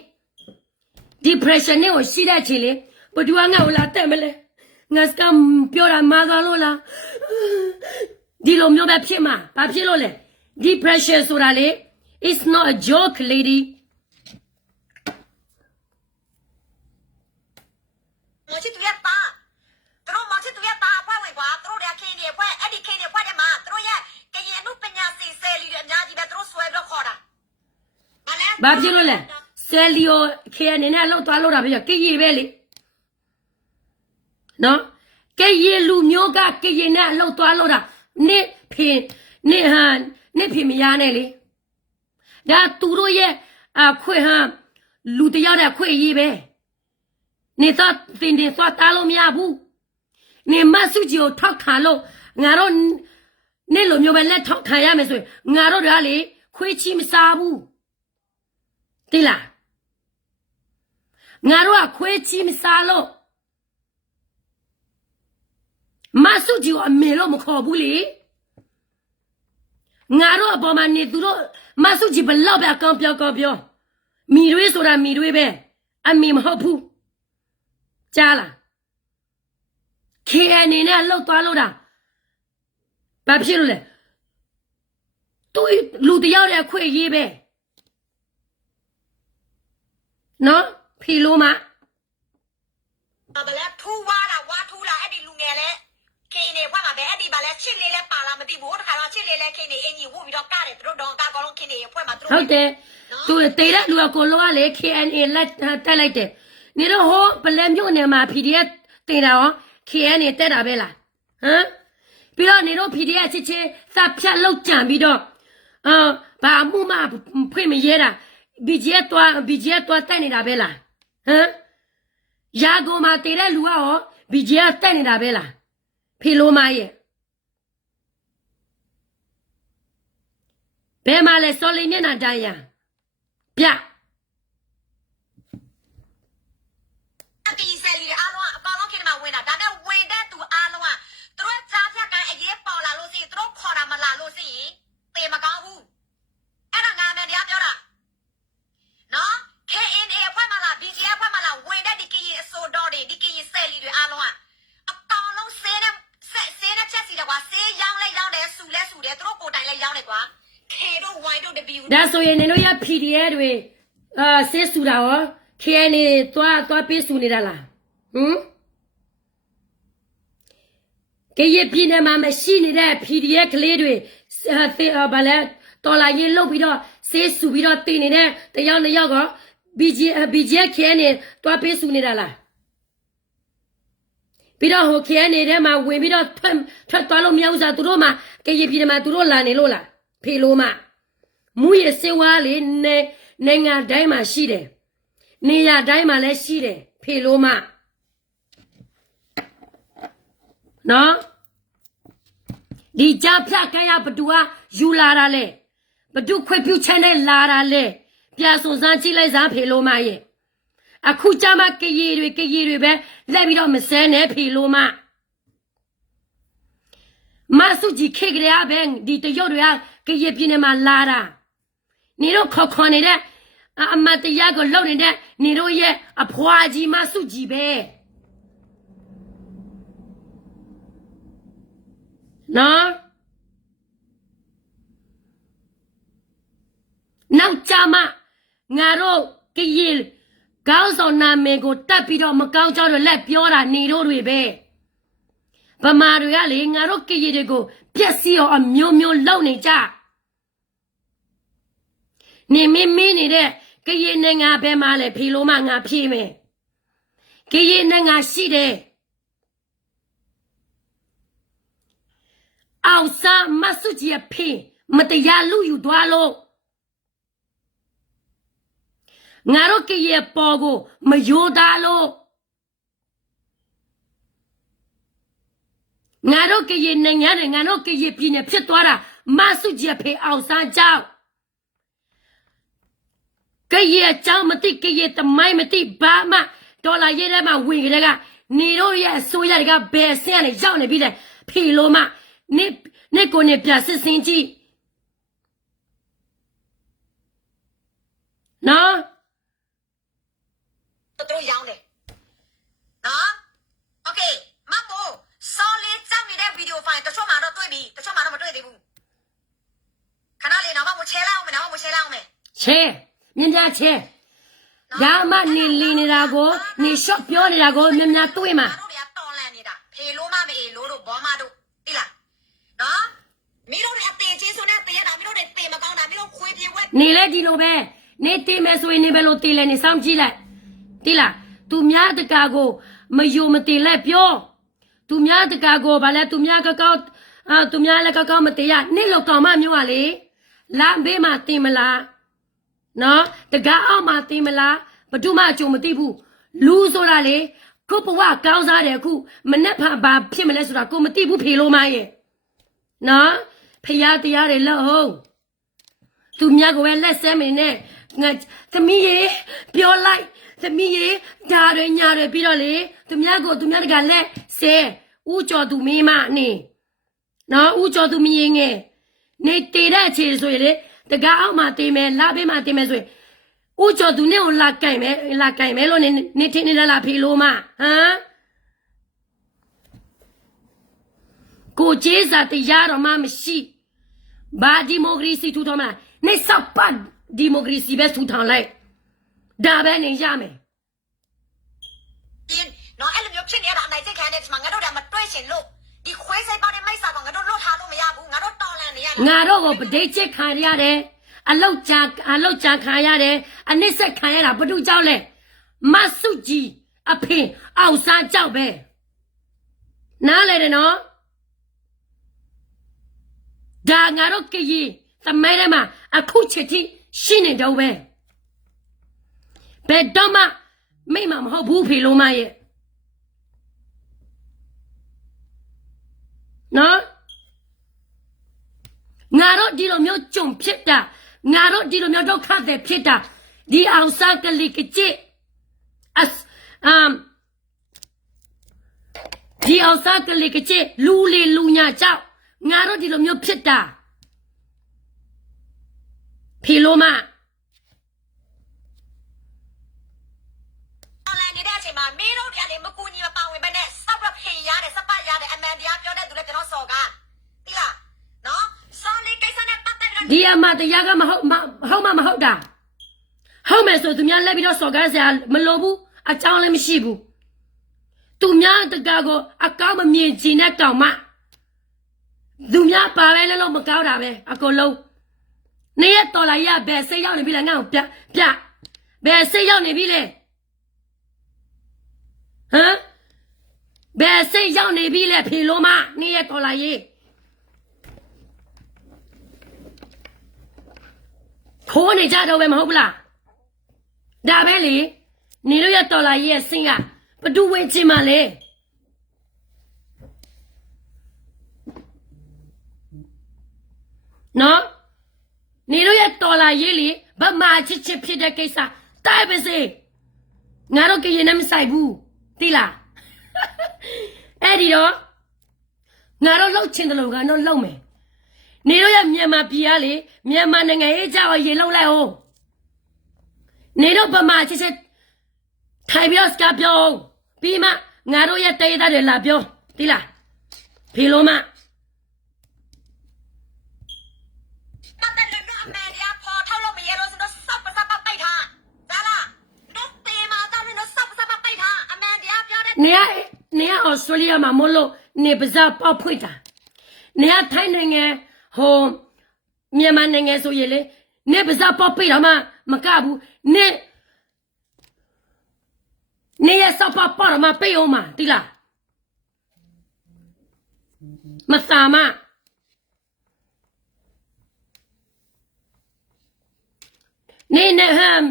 depression နဲ့ကိုရှိတဲ့အချိန်လေဘယ်သူကငါ့ကိုလာတက်မလဲငါစကပြောတာမာသွားလို့လားဒီလိုမျိုးပဲဖြစ်မှာဘာဖြစ်လို့လဲ depression ဆိုတာလေ it's not a joke lady မချစ်သူရဲ့ပါတို့မချစ်သူရဲ့ပါအဖွဲ့ဝင်ကွာတို့ရဲ့ KNA အဖွဲ့အဲ့ဒီ KNA အဖွဲ့ထဲမှာတို့ရဲ့ကရင်အမှုပညာစီဆယ်လီတွေအများကြီးပဲတို့ ဘာဖြစ်လို့လဲဆယ်လီယိုခေအနေနဲ့လှုပ်သွားလို့တာပြကရေပဲလေနော်ကရေလူမျိုးကကရေနဲ့လှုပ်သွားလို့တာနေဖေနေဖေမရနဲ့လေဒါသူတို့ရဲ့ခွေဟန်လူတယောက်တဲ့ခွေရေးပဲနေတော့တင်တင်သွားတားလို့မရဘူးနေမဆုကြီးကိုထောက်ခံလို့ငါတို့နေလိုမျိုးပဲလက်ထောက်ခံရမယ်ဆိုရင်ငါတို့တွေကလေခွေးချီမစားဘူးတိလားငါတို့ကခွေးချီမစားလို့မဆုကြီးကိုအမေလို့မခေါ်ဘူးလေငါတို့အပေါ်မှာနေသူတို့မဆုကြီးဘလောက်ပဲကောင်းပြောမိရွေးဆိုတာမိရွေးပဲအမေမဟုတ်ဘူးကြားလားခေအနေနဲ့လှုပ်သွားလို့တာဘာဖြစ်လို့လဲသူလူတယောက်ရဲ့ခွေရေးပဲနော်ဖီလိုမဘလဲထူဝါတာဝါထူလာအဲ့ဒီလူငယ်လဲခင်းနေဘွားမှာပဲအဲ့ဒီဘာလဲချစ်လေးလဲပါလာမသိဘူးတခါတော့ချစ်လေးလဲခင်းနေအင်ကြီးဝုတ်ပြီးတော့ကတယ်သူတို့တော့ကာကောလုံးခင်းနေဘွားမှာသူတို့ဟုတ်တယ်သူတေတဲ့လူကကိုလုံးကလေ KNA လက်တက်လိုက်တယ်နေတော့ဟိုပလဲမြို့နယ်မှာ PDF တင်တာရော KNA တက်တာပဲလားဟမ်ပြီးတော့နေတော့ PDF ချစ်ချင်းစဖြတ်လောက်ကြံပြီးတော့ဘာမှုမဖွင့်မရဲတာ BGF သွားတက်နေတာပဲလားဟမ်ရာကိုမှာတေတဲ့လူကရော BGF တက်နေတာပဲလားဖီလိုမရဲ့ဘယ်မှာလဲစော်လိန်နဲ့နာတိုင်းရပြအတီဆယ်လီအားလုံးအကောင်လုံးခင်းမှာဝင်တာဒါနဲ့ဝင်တဲ့သူအားလုံးကသူတို့ကြားဖြတ်ကန်အရေးပေါ်လာလို့ရှိရင်သူတို့ခေါ်တာမလာလို့ရှိရင်တေမကောင်းဘူးအဲ့ဒါငါမယ်တရားပြောတာနော် KNA အဖွဲ့မလား BGF အဖွဲ့မလားဝင်တဲ့ဒီကီအစိုးတော်တွေဒီကီဆယ်လီတွေအားလုံးကအကောင်လုံးဆေးနဲ့ချက်စီတယ်ကွာဆေးရောင်းလဲရောင်းတယ်ဆူလဲဆူတယ်သူတို့ကိုယ်တိုင်လဲရောင်းတယ်ကွာခေတို့ဝိုင်းတို့တပီဒါဆိုရင်နေတို့ရ PDF တွေဆေးဆူတာရော KNA သွားပေးဆူနေတာလားဟမ်ကရပြည်နယ်မှာမရှိနေတဲ့ PDF ကလေးတွေဘာလဲတော်လာရင်လုတ်ပြီးတော့ဆေးဆူပြီးတော့တင်နေတဲ့တယောက်နှစ်ယောက်က BGF KNA သွားပေးဆူနေတာလားပြီးတော့ဟို KNA ထဲမှာဝင်ပြီးတော့ထွက်သွားလို့မရဘူးစားသူတို့မှာကရပြည်နယ်မှာသူတို့လာနေလို့လားဖေလို့မမူရစေဝါလေနိုင်ငံတိုင်းမှာရှိတယ်နေရာတိုင်းမှာလည်းရှိတယ်ဖေလို့မနော်ဒီကြဖြတ်ခဲ့ရဘသူကယူလာတာလဲဘသူခွေပြုချက်နဲ့လာတာလဲပြစုံစမ်းကြည့်လိုက်စားဖေလို့မရဲ့အခုကြမှာကရေတွေပဲလက်ပြီးတော့မစဲနဲ့ဖေလို့မဆုကြီးခေကြရပဲဒီတရုတ်တွေကရပြင်းနေမှာလာတာနေတော့ခေါ်နေတဲ့အမတရားကိုလှုပ်နေတဲ့နေတို့ရဲ့အဖွာကြီးမဆုကြီးပဲနော်နောက်ကြမှာငါတို့ကရေကောင်းဆောင်နာမည်ကိုတက်ပြီးတော့မကောင်းကြောင်းတွေလက်ပြောတာနေတို့တွေပဲဗမာတွေကလေငါတို့ကရေတွေကိုပြက်စီအောင်အမျိုးမျိုးလုပ်နေကြနေမင်းနေတဲ့ကရေနိုင်ငံဘယ်မှာလဲဖီလို့မှငါဖြေးမယ်ကရေနိုင်ငံရှိတယ်အောင်စားမဆုကြီးအဖေမတရားလူယူသွားလို့ငါတို့ကရေပေါ်ကိုမယိုသားလို့ငါတို့ကရေနိုင်ငံနဲ့ငါတို့ကရေပြည်နယ်ဖြစ်သွားတာမဆုကြီးအဖေအောင်စားကြောင့်ကရေအကြောင်းမသိကရေတမိုင်းမသိဘာမှဒေါ်လာရေးထဲမှာဝင်ကြတဲ့ကနေတို့ရဲ့အစိုးရတွေကဘယ်ဆင်းရလဲရောက်နေပြီလေဖီလို့မှနေကိုနေပြစစ်စင်ကြည့်နော်သူတို့ရောင်းတယ်နော်โอเคမမို့စော်လေးကြောက်နေတဲ့ဗီဒီယိုဖိုင်တချို့မှာတော့တွေ့ပြီတချို့မှာတော့မတွေ့သေးဘူးခဏလေးတော့မမို့ချဲလိုက်အောင်မယ်နော်မမို့ချဲလိုက်အောင်မယ်ချဲမြင်ကြချဲရမနေလင်းနေတာကိုနေရှော့ပြောနေတာကိုမြင်များတွေ့မှာတို့တွေကတော်လန်နေတာဖေလို့မမေလို့တို့ဘောမတို့တိလားနော်မင်းတို့တွေအသေးချင်းဆိုတဲ့တေးတာမင်းတို့တွေတေးမကောင်းတာမင်းတို့ခွေးပြေဝက်နေလဲဒီလိုပဲ နေတေးမယ်ဆိုရင်နေဘယ်လိုတေးလဲနေစောင့်ကြည့်လိုက်တိလားသူများတကာကိုမယုံမတေးလဲပြောသူများတကာကိုဗာလဲသူများကောက်သူများလည်းကောက်မတေးရနေလောက်ကောင်မမျိုးပါလေလာဘေးမှာတင်မလားနော်တကားအောက်မှာတင်မလားဘဒုမှအကျုံမသိဘူးလူဆိုတာလေခုဘဝကောင်းစားတယ်ခုမနဲ့ဖာဘာဖြစ်မလဲဆိုတာကိုမသိဘူးဖေလို့မရဲ့နော်ဖရာတရားတွေလောက်ဟုတ်သူများကိုပဲလက်ဆဲမင်းနဲ့ငါသမီးရေပြောလိုက်သမီးရေဒါတွေညာတွေပြီးတော့လေသူများတကလက်ဆဲဦးကျော်သူမင်းမနေနော်ဦးကျော်သူမင်းငယ်နေတည်တဲ့အခြေဆိုရင်လေတကားအောက်မှာတင်မယ်လာဘေးမှာတင်မယ်ဆိုရင်ဦးကျော်သူနဲ့ကိုလာကင်မယ်လို့နေထင်းနေလာဖေလို့မဟမ်ကိုကျေးစာတရားတော်မှမရှိဘာဒီမိုကရေစီထူထောင်မလားနေစပတ်ဒီမိုကရေစီပဲထူထောင်လိုက်ဒါပဲနေရမယ် ပြင်းနော်အဲ့လိုမျိုးဖြစ်နေရတာအနိုင်စိတ်ခံနေဒီမှာငါတို့ဒါမတွေ့ရှင်လို့ဒီခွေးစိတ်ပေါင်းတဲ့မိတ်ဆာကောင်ငါတို့လွတ်ထားလို့မရဘူးငါတို့တော်လန်နေရတယ် ငါတို့ကိုပဒိတ်ချစ်ခံရတယ်အလောက်ကြာခံရတယ်အနစ်ဆက်ခံရတာဘသူကြောက်လဲမဆုကြီးအဖေအောက်စားကြောက်ပဲနားလေတယ်နော်ဒါငါတို့ကကြီးသမဲထဲမှာအခုချက်ချင်းရှင်းနေတော့ပဲဘယ်တော့မှမိမမဟုတ်ဘူးဖေလုံးမရဲ့နော်ငါတို့ဒီလိုမျိုးကြုံဖြစ်တာငါတို့ဒီလိုမျိုးဒုက္ခတွေဖြစ်တာဒီအောင်စားကလေးကကြည့်ဒီအောင်စားကလေးကကြည့်လူလေလူညာကြောက်ငါတို့ဒီလိုမျိုးဖြစ်တာဖီလိုမ တော်လန်နေတဲ့အချိန်မှာမင်းတို့ကနေမကူညီမပါဝင်ပဲနဲ့စောက်ရဖေရတယ်စပတ်ရတယ်အမှန်တရားပြောတဲ့သူလည်းကျွန်တော်စော်ကားတိလားနော်စော်လေးကိစ္စနဲ့ပတ်သက်ပြီး ဒီအမတရားကမဟုတ်တာဟုတ်မယ်ဆိုသူများလက်ပြီးတော့စော်ကားစရာမလိုဘူးအကြောင်းလည်းမရှိဘူးသူများတကားကိုအကောင်းမမြင်ချင်တဲ့ကောင်မသူများပါပဲလို့မကောင်းတာပဲအကုန်လုံးနေရတော်လာရဘယ်စိတ်ရောက်နေပြီလဲငါ့ကိုပြဘယ်စိတ်ရောက်နေပြီလဲဟမ်ဘယ်စိတ်ရောက်နေပြီလဲဖေလို့မနေရတော်လာရေးခိုးနေကြတော့ပဲမဟုတ်ဘူးလားဒါပဲလေနေလို့ရတော်လာရဲ့စင်ကဘသူဝင်ချင်မှလဲနော်နေလို့ရတော်လာရေးလေဗမာချစ်ဖြစ်တဲ့ကိစ္စတိုက်ပါစေငါတို့ကရင်နဲ့မဆိုင်ဘူးသိလားအဲ့ဒီတော့ငါတို့လှုပ်ချင်တယ်လို့ကတော့လှုပ်မယ်နေတော့ရမြန်မာပြည်ကလေမြန်မာနိုင်ငံရေးကြောက်ရေလောက်လိုက်အောင်နေတော့ဗမာချစ်ထိုင်ပြီးစကားပြောပြီးမှငါတို့ရဲ့တေးသားတွေလာပြောဒီလားဖီလိုမ ပတ်သက်လို့အမှန်တရားပေါ်ထုတ်လို့မရတော့ဆိုတော့စောက်ပစပတ်ပိတ်ထားဒါလားတော့တေးမှာတော့တော့စောက်ပစပတ်ပိတ်ထားအမှန်တရားပြောတဲ့ နေရဩစတြေးလျမှာမလို့နေပါစားပေါက်ဖွင့်တာနေရထိုင်းနိုင်ငံဟိုမြန်မာနိုင်ငံဆိုရင်လေနေပါစားပေါက်ပိတ်တော့မှမကဘူးနေရစောက်ပေါက်တော့မှပိတ်အောင်မှာတိလားမစာမနေဟမ်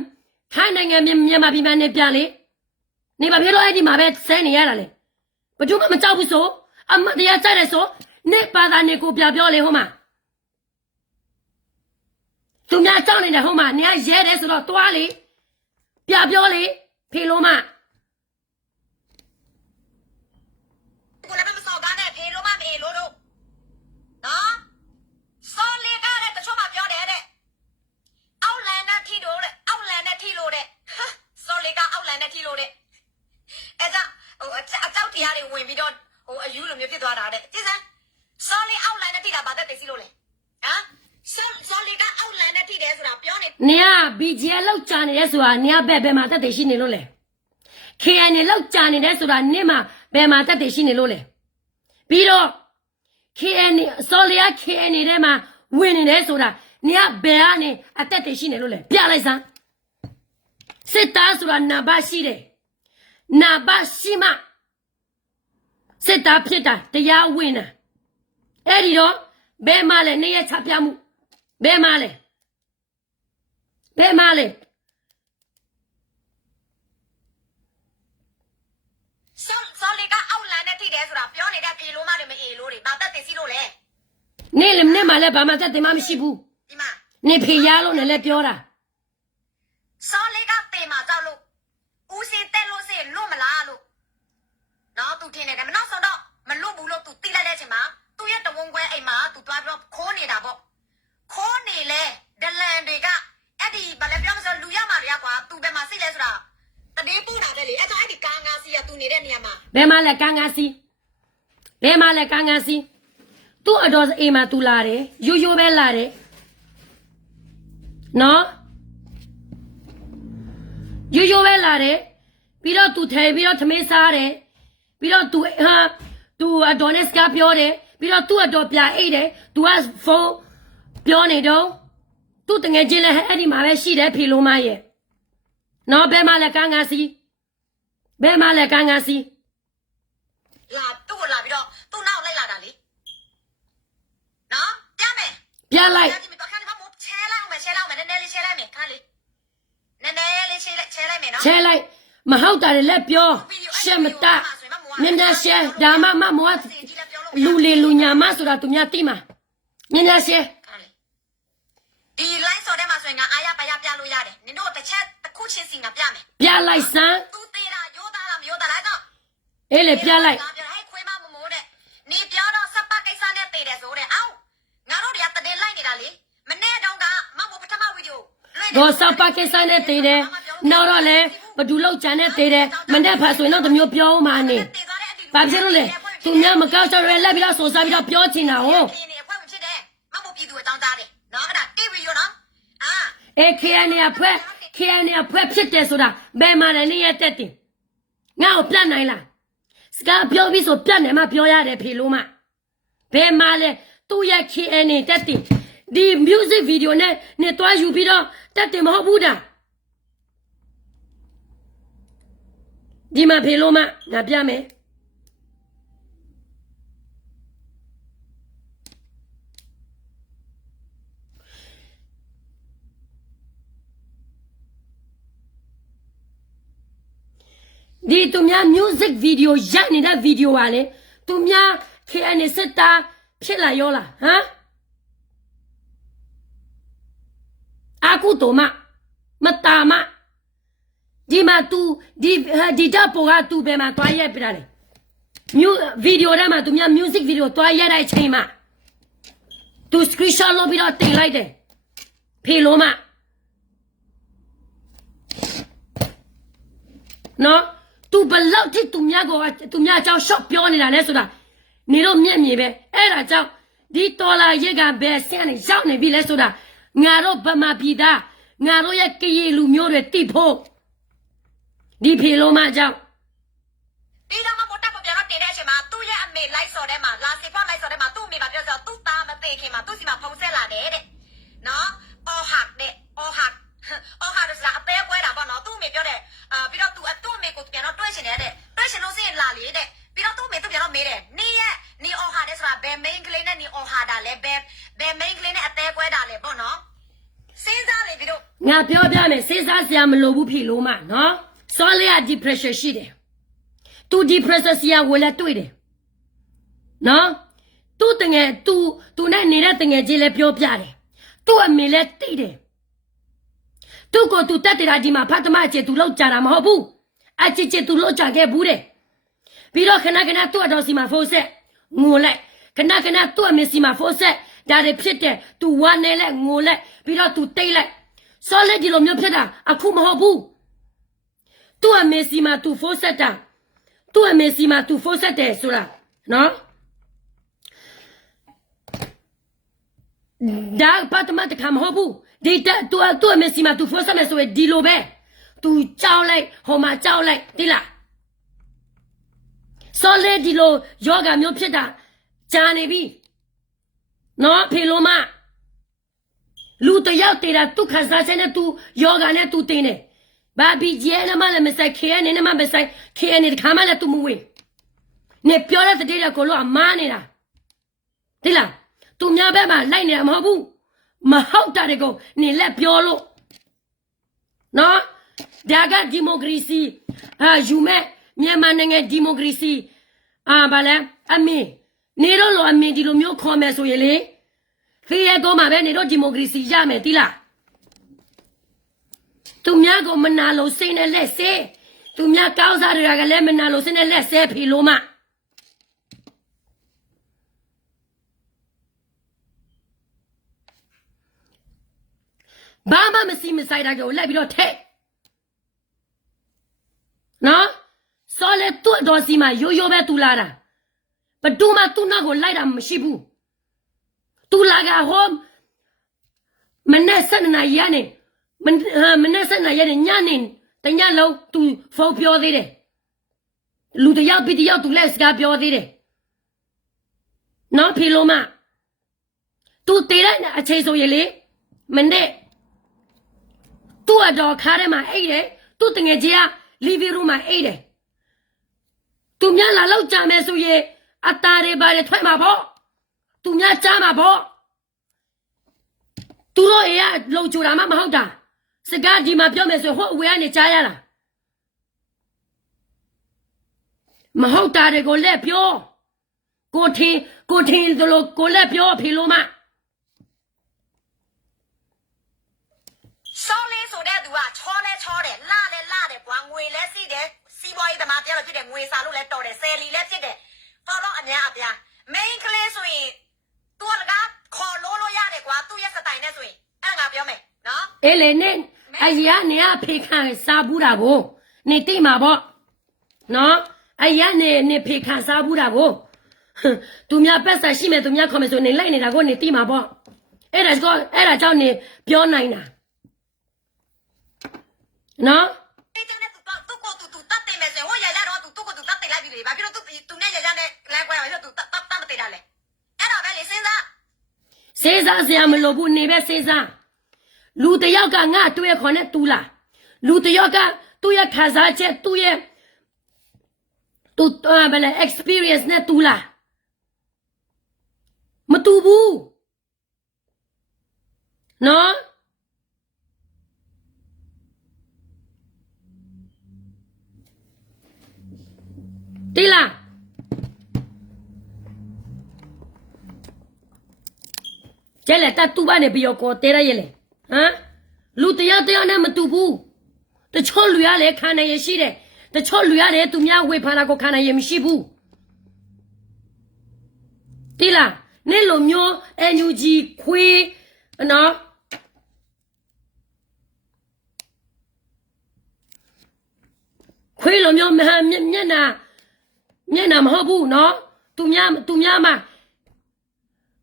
ထိုင်းနိုင်ငံမြန်မာပြည်မှာနေပြလေနေဘာဖြစ်လို့အဲ့ဒီမှာပဲဆဲနေရတာလဲဘယ်သူမှမကြောက်ဘူးဆိုအမတရားကြိုက်တယ်ဆိုနေပါသားနေကိုပြပြောလေဟိုမှာသူများကြောက်နေတယ်ဟိုမှာနေရဲတယ်ဆိုတော့တွားလေပြပြောလေဖေလို့မ ကိုလည်းမစော်ကားနဲ့ဖေလို့မမေလို့တို့နော်စော်လေးကားတဲ့တချို့မှပြောတယ်တဲ့အောက်လန်နဲ့ထီလို့တဲ့အောက်လန်နဲ့ထီလို့တဲ့စော်လေးကားအောက်လန်နဲ့ထီလို့တဲ့အဲ့ဒါဟိုအကြောက်တရားတွေဝင်ပြီးတော့ဟိုအယူလိုမျိုးဖြစ်သွားတာတဲ့ကြည့်စမ်းစော်လေးအောက်လန်နဲ့ထီတာဘာသက်သိစီလို့လဲဟမ်စော်လေးကားအောက်လန်နဲ့ထီတယ်ဆိုတာပြောနေ နေရ BGL လောက်ကြာနေတယ်ဆိုတာနေရဘယ်မှာတက်တယ်ရှိနေလို့လဲ KN လောက်ကြာနေတယ်ဆိုတာနေမှာဘယ်မှာတက်တယ်ရှိနေလို့လဲပြီးတော့ KN စော်လျာ KN ထဲမှာဝင်နေတယ်ဆိုတာနေရဘယ်ကနေအတက်တယ်ရှိနေလို့လဲပြလိုက်စမ်း စစ်သားဆိုတာနာဘရှိတယ်နာဘရှိမှစစ်သားဖြစ်တာတရားဝင်တာအဲ့ဒီတော့ဘယ်မှလဲနေရချပြမှုဘယ်မှလဲစောလေကအောက်လန်နဲ့ထိတယ်ဆိုတာပြောနေတဲ့ပြေလို့မတယ်မအေလို့တွေဘာတက်တင်စီလို့လဲ နေလည်းနဲ့မှလည်းဘာမှသက်တယ်မှမရှိဘူး ဒီမှာ နေဖေရလို့နဲ့လည်းပြောတာ စောလေကပေမှာကြောက်လို့ဦးစင်တက်လို့စေလွတ်မလားလို့နော်သူထင်နေတယ်မနောက်ဆုံးတော့မလွတ်ဘူးလို့သူတိလိုက်တဲ့အချိန်မှာသူ့ရဲ့တဝုံခွဲအိမ်မှာသူသွားပြီးတော့ခိုးနေတာပေါ့ခိုးနေလေဒလန်တွေကအဲ့ဒီဘာလဲပြောမစလူရမှာတွေကကွာသူဘယ်မှာစိတ်လဲဆိုတာတတိပူတာပဲလေအဲ့တော့အဲ့ဒီကားငါစီကသူနေတဲ့နေရာမှာ ဘယ်မှလဲကန်းကန်းစီသူ့အတော်အိမ်မှာသူလာတယ်ရိုးရိုးပဲလာတယ်နော်ရိုးရိုးပဲလာတယ်ပြီးတော့သူထဲပြီးတော့သမင်းစားတယ်ပြီးတော့သူအတော်နဲ့စကားပြောတယ်ပြီးတော့သူ့အတော်ပြအိတ်တယ်သူကဖုန်းပြောနေတော့သူ့တငယ်ချင်းလည်းအဲ့ဒီမှာပဲရှိတယ်ဖေလုံးမရဲ့နော်ဘယ်မှလဲကန်းကန်းစီလာသူ့ကိုလာပြီးတော့သူ့နောက်လိုက်လာတာလေနော်ပြမယ် ပြလိုက် ဒီမှာခါနေမှာချဲလိုက်အောင်နည်းနည်းလေးချဲလိုက်မယ်ခါလေးနည်းနည်းလေးချဲလိုက်မယ်နော် ချဲလိုက်မဟုတ်တာလည်းလက်ပြောရှက်မတမြင်များရှဲဒါမှမမောလူလေလူညာမဆိုတာသူများသိမှာမြင်များရှဲ ဒီ line ဆော်ထဲမှာဆိုရင်ငါအားရပါရပြလို့ရတယ်နင်တို့တစ်ချက်တစ်ခုချင်းစီငါပြမယ် ပြလိုက်စမ်း သူသေးတာရိုးသားလားမရိုးသားလားတော့ အေးလေပြလိုက် ဟဲ့ခွေးမမမိုးတဲ့နေပြောတော့စပတ်ကိစ္စနဲ့တည်တယ်ဆိုတဲ့အောက်ငါတို့တွေကတည်လိုက်နေတာလေမနေ့တုန်းကမမိုးပထမဗီဒီယို ဒေါ်စပါကိစ္စနဲ့တည်တယ်နောက်တော့လေဘဒူလောက်ချန်နဲ့တည်တယ်မနေ့ဖတ်ဆိုရင်တော့တမျိုးပြောမှနေဘာဖြစ်လို့လဲသူများမကောက်ချရဲလက်ပြီးတော့ဆိုစားပြီးတော့ပြောချင်တာဟော နေအဖွဲ့ဝင်ဖြစ်တယ်မမိုးပြည်သူအကြောင်းကြားတယ်နော်အဲ့ဒါတီဗီရောနော်အာ KNA အဖွဲ့ဖြစ်တယ်ဆိုတာဘယ်မှာလဲနေရတက်တင်ငါ့ကိုပြတ်နိုင်လားစကားပြောပြီးဆိုပြတ်နေမှပြောရတယ်ဖေလို့မဘယ်မှာလဲသူ့ရဲ့ KNA တက်တင်ဒီ music video နဲ့နေတွားယူပြီးတော့တက်တင်မဟုတ်ဘူးတာဒီမှာဖေလို့မငါပြမယ်ဒီသူများ music video ရိုက်နေတဲ့ video ပါလေသူများ KNA စစ်သားဖြစ်လာရောလားဟမ်အခုတော့မတာမဒီမှာ तू ဒီတပ်ပေါ်က तू ဘယ်မှာတွားရက်ပြတာလဲ video ထဲမှာသူများ music video တွားရက်တဲ့အချိန်မှာ तू screenshot လုပ်ပြီးတော့တင်လိုက်တယ်ဖေလို့မနော် तू ဘလောက်ထိသူများအကြောင်း shop ပြောနေတာလဲဆိုတာနေတော့မျက်မြင်ပဲအဲ့ဒါကြောင့်ဒီတော်လာရက်ကဘယ်ဆင်းနေရောက်နေပြီလဲဆိုတာငါတို့ဗမာပြည်သားငါတို့ရဲ့ကရီလူမျိုးတွေတိဖို့ဒီဖေလုံးမကြောင့် ဒီတော့မမိုးတက်ပေါ်ပြန်တော့တင်တဲ့အချိန်မှာသူ့ရဲ့အမေ live ဆော်ထဲမှာလာစီဖောက် live ဆော်ထဲမှာသူ့အမေကပြောဆိုသူ့သားမသိခင်မှာသူ့စီမှာဖုန်းဆက်လာတယ်တဲ့နော်အော်ဟာဆိုတာအသေးကွဲတာပေါ့နော်သူ့အမေပြောတယ်ပြီးတော့သူ့အမေကိုပြန်တော့တွေ့ချင်တယ်တဲ့တွေ့ချင်လို့စိရင်လာလေတဲ့ပြီးတော့သူ့အမေသူပြန်တော့မေးတယ်နေအော်ဟာတဲ့ဆိုတာဘယ် main ကလေးနဲ့နေအော်ဟာတာလဲဘယ် main ကလေးနဲ့အသေးကွဲတာလဲပေါ့နော်စဉ်းစားလေပြီးတော့ ငါပြောပြမယ်စဉ်းစားစရာမလိုဘူးဖေလုံးမနော်စောလေးက depression ရှိတယ်သူ depression စီယာဝယ်လက်တွေ့တယ်နော်သူတငယ်သူနဲ့နေတဲ့တငယ်ချင်းလည်းပြောပြတယ်သူ့အမေလည်းသိတယ်သူ့ကိုသူတက်တယ်ဒီမှာဖတ်သမားအကျသူလောက်ကြတာမဟုတ်ဘူးအကျသူလောက်ကြခဲ့ဘူးတဲ့ပြီးတော့ခဏသူ့အတော်စီမှာဖုန်းဆက်ငိုလိုက်ခဏသူ့အမေစီမှာဖုန်းဆက်ဒါတွေဖြစ်တယ်သူဝမ်းနေလိုက်ငိုလိုက်ပြီးတော့သူတိတ်လိုက်စောလက်ဒီလိုမျိုးဖြစ်တာအခုမဟုတ်ဘူးသူ့အမေစီမှာသူဖုန်းဆက်တာသူ့အမေစီမှာသူဖုန်းဆက်တယ်ဆိုတာနော်ဒါပတ်မတ်တခါမဟုတ်ဘူးဒီသူ့အမေစီမှာသူဖုန်းဆက်မယ်ဆိုရင်ဒီလိုပဲသူကြောက်လိုက်ဟိုမှာကြောက်လိုက်တိလားစောလက်ဒီလိုယောဂမျိုးဖြစ်တာကြာနေပြီနော်ဖေလိုမလူတယောက်တည်တာသူခံစားချက်နဲ့သူယောဂနဲ့သူတင်တယ် ဘာဘီဂျဲနမလည်းမဆိုင်ခေနေနမမဆိုင်ခေနေတခါမှလည်းသူမဝေးနေပြောတဲ့တဲ့ကိုလို့အမားနေတာဒီလားသူများဘက်မှာလိုက်နေတာမဟုတ်ဘူးမဟုတ်တာတွေကိုနေလက်ပြောလို့နော်ဒါကဒီမိုကရေစီယူမဲ့မြန်မာနိုင်ငံဒီမိုကရေစီဘာလဲအမေနေတော့လို့အမေဒီလိုမျိုးခေါ်မယ်ဆိုရင်လေဖေးရတော့မှာပဲနေတော့ဒီမိုကရေစီရမယ်တိလားသူများကိုမနာလို့စိတ်နဲ့လက်ဆဲသူများကောင်းစားတွေကလည်းမနာလို့စိတ်နဲ့လက်ဆဲဖီလို့မှဘာမှမစီမဆိုင်တာကိုလက်ပြီးတော့ထဲနော်စောလေတွတ်တော်စီမှာရိုးရိုးပဲတူလာတာဘဒူမသူနာကိုလိုက်တာမရှိဘူးတူလာကဟောမနဲ့ဆက်နေရနေမနဲ့ဆက်နေရနေညနေတညလုံးသူဖောက်ပြောသေးတယ်လူတယောက်ပြီးတယောက်သူလက်စကားပြောသေးတယ်နော်ဖီလိုမသူတည်တဲ့အချိန်ဆိုရင်လေမနဲ့သူ့အတော်ခါထဲမှာအိတ်တယ်သူ့တငယ်ကြီးကလီဗီရူမှာအိတ်တယ်သူများလာလောက်ကြမယ်ဆိုရင်အတားတွေပါတွေထွက်မှာပေါ့သူများကြားမှာပေါ့သူတို့အေးကလုံချူတာမှမဟုတ်တာစကားဒီမှာပြောမယ်ဆိုဟိုအဝေးကနေကြားရတာမဟုတ်တာတွေကိုလက်ပြောကိုထင်းတို့လိုကိုလက်ပြောဖီလို့မစောလေးဆိုတဲ့သူကချောလဲချောတယ်လှလဲလှတယ်ကွာငွေလဲစီးတယ်စီးပွားရေးသမားပြောလို့ဖြစ်တယ်ငွေစားလို့လဲတော်တယ်ဆယ်လီလဲဖြစ်တယ်တော်တော့အများအပြား main ကလေးဆိုရင်သူကခေါ်လို့ရတယ်ကွာသူ့ရဲ့စတိုင်နဲ့ဆိုရင်အဲ့ငါပြောမယ်နော်အေးလေနဲ့အရာနေအဖေခံစားဘူးတာကိုနေတိမှာပေါ့နော်အရာနေဖေခံစားဘူးတာကိုသူများပတ်ဆက်ရှိမယ်သူများခေါ်မယ်ဆိုနေလိုက်နေတာကိုနေတိမှာပေါ့အဲ့ဒါကြောင့်နေပြောနိုင်တာနော်အဲ့တဲ့သူတတ်တယ်မယ်ဆိုဟိုရရတော့သူကိုသူတတ်တယ်လိုက်ပြီလေဘာဖြစ်လို့သူနဲ့ရရနဲ့လမ်းကွဲရသူတတ်မတည်တာလဲအဲ့တော့ပဲလေစဉ်းစားစရာမလိုဘူးနေပဲစဉ်းစားလူတယောက်ကငါတွေ့ခေါ်နဲ့တူလားလူတယောက်ကသူ့ရဲ့ခံစားချက်သူ့ရဲ့သူဘယ်လဲ experience နဲ့တူလားမတူဘူးနော်တိလားကျဲလက်တတူပါနေပြီးတော့ကိုတဲရရဲ့လေဟမ်လူတယောက်နဲ့မတူဘူးတချို့လူရလေခံနိုင်ရရှိတယ်တချို့လူရတယ်သူများဝေဖန်တာကိုခံနိုင်ရမရှိဘူးတိလားနေလိုမျိုး NUG ခွေးနော်ခွေးလိုမျိုးမျက်နှာမဟုတ်ဘူးနော်သူများမှာ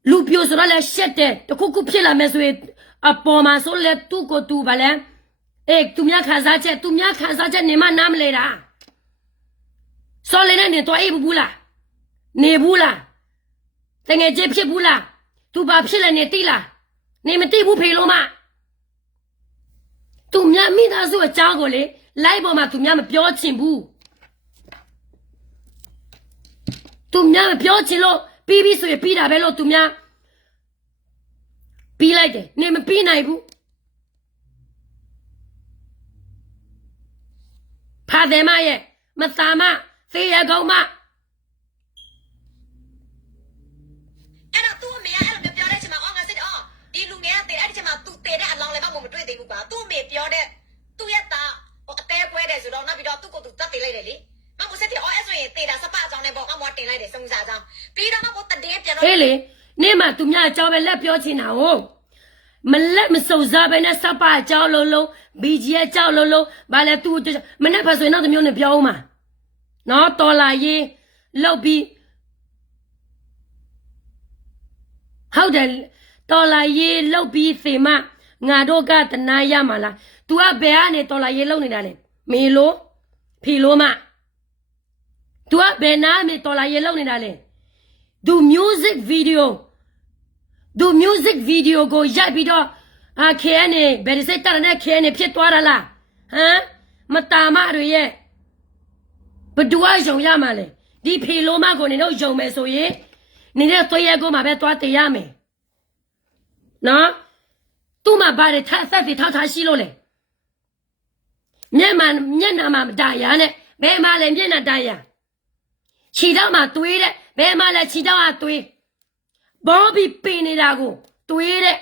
လူပြိုဆိုတော့လဲရှက်တယ်တခုခုဖြစ်လာမယ်ဆိုရင်အပေါ်မှာဆိုလဲသူ့ကိုသူဗလဲသူများခံစားချက်နေမနားမလဲတာစော်လဲနဲ့နေတော့အေးဘူးလားနေဘူးလားတငယ်ချင်းဖြစ်ဘူးလားသူဘာဖြစ်လဲနေသိလားနေမသိဘူးဖေလို့မသူများမိသားစုအကြောင်းကိုလေလိုက်ပေါ်မှာသူများမပြောချင်ဘူးသူများမပြောချင်လို့ပြီးဆိုရင်ပြီးတာပဲလို့သူများပြီးလိုက်တယ်နေမပြီးနိုင်ဘူးဖာတယ်မရဲ့မသားမသေရကောင်မအဲ့တော့သူ့အမေကအဲ့လိုပြောတဲ့အချိန်မှာငါစိတ်ဒီလူငယ်ကတည်အဲ့ဒီချိန်မှာသူတည်တဲ့အလောင်းလည်းမတွေ့သေးဘူးကွာသူ့အမေပြောတဲ့သူ့ရဲ့သားအသေးပွဲတယ်ဆိုတော့နောက်ပြီးတော့သူ့ကိုသူတတ်တည်လိုက်တယ်လေမမစက်တီအဲ့ဆိုရင်တည်တာစပအကြောင်းနဲ့ပေါ့မမတင်လိုက်တယ်စုံစားကြောင်းပြီးတော့မတည်ပြန်တော့ဟေးလေနေမှာသူများအကြောင်းပဲလက်ပြောချင်တာဟုတ်မလက်မစုံစားပဲနဲ့စပအကြောင်းလုံးဘီဂျီအကြောင်းလုံးဘာလဲသူမနဲ့ဖတ်ဆိုရင်နောက်တစ်မျိုးနဲ့ပြောဦးမှာနော်တော်လာရေးလောက်ပြီးဟုတ်တယ်တော်လာရေးလောက်ပြီးသေမငါတို့ကတနာရမှာလား तू ကဘယ်ကနေတော်လာရေးလောက်နေတာလဲမေလို့ဖီလို့မ तू ကဘယ်နာမေတော်လာရေးလောက်နေတာလဲ do music video ကိုရိုက်ပြီးတော့KN ဘယ်စက်တရနဲ့ KN ဖြစ်သွားတာလားဟမ် matama ye. But do I show yamale? Deep hiloma go no show me so ye. Neither toya go my bed what the yame. No? Tuma bari thirty tata shilole. Nyaman nyanama diane, Bemale Yena dia. Chidama to it, Bemala Chidama to it. Bobby Pinidago, to it.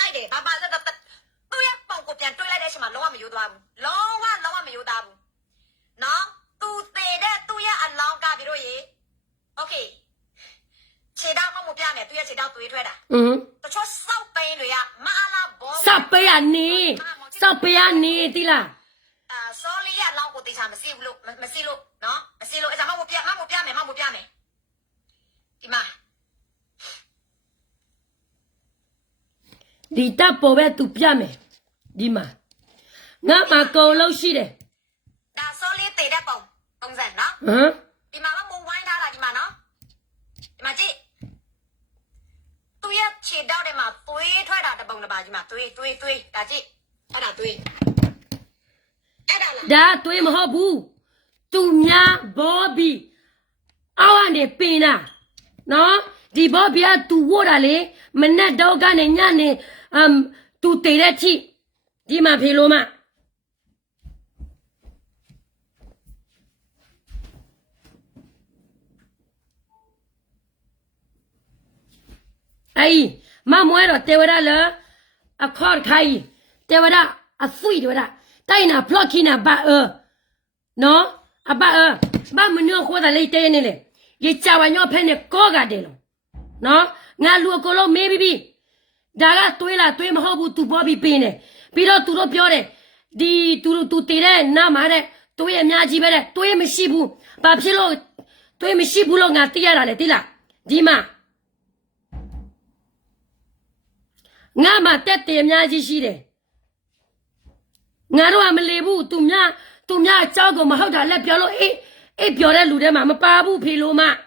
I did, Papa, oh, yeah, Pongo can do like this, my long you dab. Long you dab. No, to say that to ya and long gabiro ye. Okay. Sit down, Mamma Piano, to sit down to it. The choice so pain, Mala Bon. Sapiani, Tila. Sorry, I long with this. Masilo, no? Masilo is a Mamma Piano. Ima. Di tapo tu piame. Dima. Nama go low shide. That's only the depot. Don't say, no? Ima, Mamma wine out of Dimano. Imagine. Chị đau đây mà tôi thoát đạt bông là bà gì mà tôi đã chị đã tôi đã tôi mà họ bu tu nhà Bobby ao anh để pin à nó đi Bobby à tu vô ra lấy mình nè đâu cái này nhà này tu tê ra chị đi mà phê lô mà ai mà mua rồi tê vào đó à khó khai tê vào đó à suy vào đó tay na blocky na ba nó à ba mình nhớ khoa là lấy tê này này cái cháu anh nhớ phải này có cả đấy nó ngã lúa có lo mê bi đã là tôi mà họ bu tu Bobby pin này bây giờ tu nóပြောđấy đi tu tê đấy na mà đấy tôi em nhà gì vậy đấy tôi em xí bu bà phải lo tôi em xí bu lo ngã tê ra đấy tê là đi mà ngã mà tết tiền nhà gì xí đấy ngã đâu mà lấy bu tụm nhà cháu của mà họ đã lấy biểu lo biểu ra lù đấy mà ba bu phê lô mà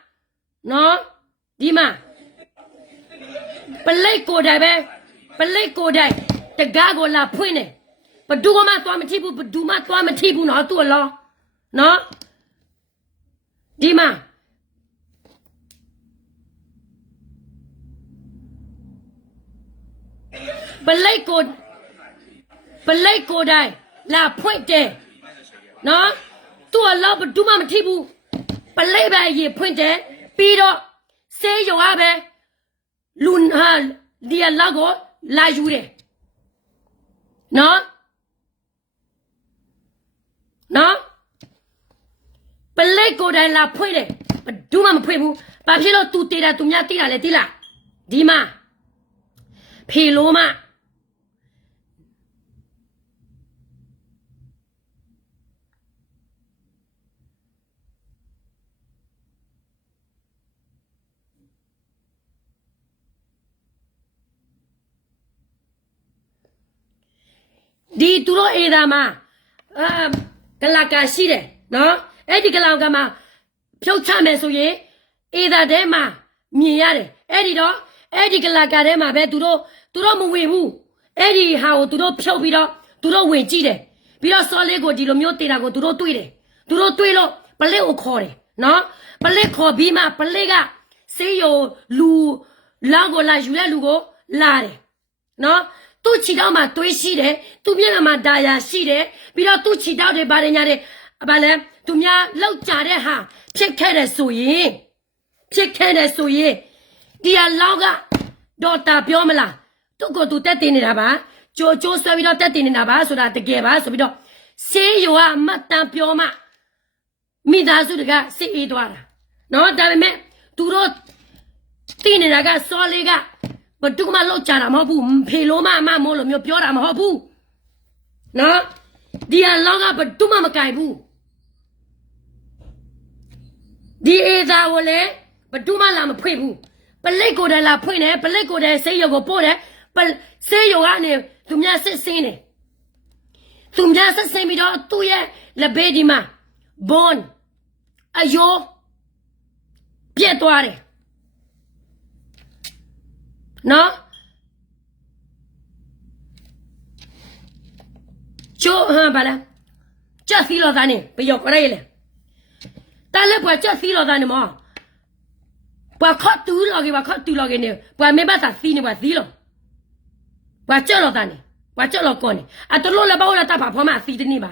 nó đi mà lấy cô đây bé lấy cô đâyแต่กาก็ลาพุ่นเนี่ยปะดูมาตัวมันที่บุปะดูมาตัวมันที่บุเนาะตัวรอเนาะดีมาปะไลโกได้ลาพุ่นเจเนาะตัวรอปะดูมามันที่บุปะไลไปเย่พุ่นเจปีတော့เซယောอ่ะပဲลุนฮะเดียลาก็ลาอยู่တယ်နော်ပလက်ကိုတိုင်လာဖွင့်တယ်ဘယ်သူမှမဖွင့်ဘူးဘာဖြစ်လို့ तू တေးတာ तू များတေးတာလဲတိလားဒီမှာဖေလိုမဒီသူတို့အေဒါမှာကလာကာရှိတယ်နော်အဲ့ဒီကလာကာမှာဖြုတ်ချမယ်ဆိုရင်အေဒါထဲမှာမြင်ရတယ်အဲ့ဒီတော့အဲ့ဒီကလာကာထဲမှာပဲသူတို့မဝင်ဘူးအဲ့ဒီဟာကိုသူတို့ဖြုတ်ပြီးတော့သူတို့ဝင်ကြည့်တယ်ပြီးတော့စောလေးကိုဒီလိုမျိုးတေးတာကိုသူတို့တွေ့တယ်သူတို့တွေ့လို့ပလက်ကိုခေါ်တယ်နော်ပလက်ခေါ်ပြီးမှပလက်ကစေးရိုလူလောက်ကိုလာယူတဲ့လူကိုလာတယ်နော်သူ့ချီတော့မှတွေးရှိတယ်သူမျက်နှာမှာဒါယာရှိတယ်ပြီးတော့သူ့ချီတော့တွေပါတယ်ညာတယ်ဘာလဲသူများလောက်ကြတဲ့ဟာဖြစ်ခဲ့တယ်ဆိုရင်ဒီအလောက်ကဒေါ်တာပြောမလားသူ့ကိုသူတက်တင်နေတာပါကြိုးဆွဲပြီးတော့တက်တင်နေတာပါဆိုတာတကယ်ပါဆိုပြီးတော့ဆေးရောအမတ်တန်ပြောမှမိသားစုတွေကစစ်အေးသွားတာနော်ဒါပေမဲ့သူတို့တင်နေတာကစောလေးကဘယ်သူမှလောက်ကြတာမဟုတ်ဘူးဖေလိုမအမမို့လို့မျိုးပြောတာမဟုတ်ဘူးနော်ဒီအလောက်ကဘယ်သူမှမကြိုက်ဘူးဒီအေးသားကိုလည်းဘယ်သူမှလာမဖွင့်ဘူးပလက်ကိုတည်းလာဖွင့်တယ်ပလက်ကိုတည်းဆေးရုံကိုပို့တယ်ဆေးရုံကနေသူများစစ်စင်းတယ်သူများစစ်စင်းပြီးတော့သူ့ရဲ့လက်ဘေးဒီမှာဘွန်အယိုးပြက်သွားတယ် နော်ချိုးဟာဘာလဲကြက်စီလောသားနေဘယောကရဲလေတားလက်ပွားကြက်စီလောသားနေမောပွားခတ်တူလောကေပွားခတ်တူလောကေနေပွားမေဘတာစီနေပွားစီလောပွားကြောက်လောသားနေပွားကြောက်လောကောနေအတလို့လည်းပေါ့လာတာပါဖော်မစီတနေပါ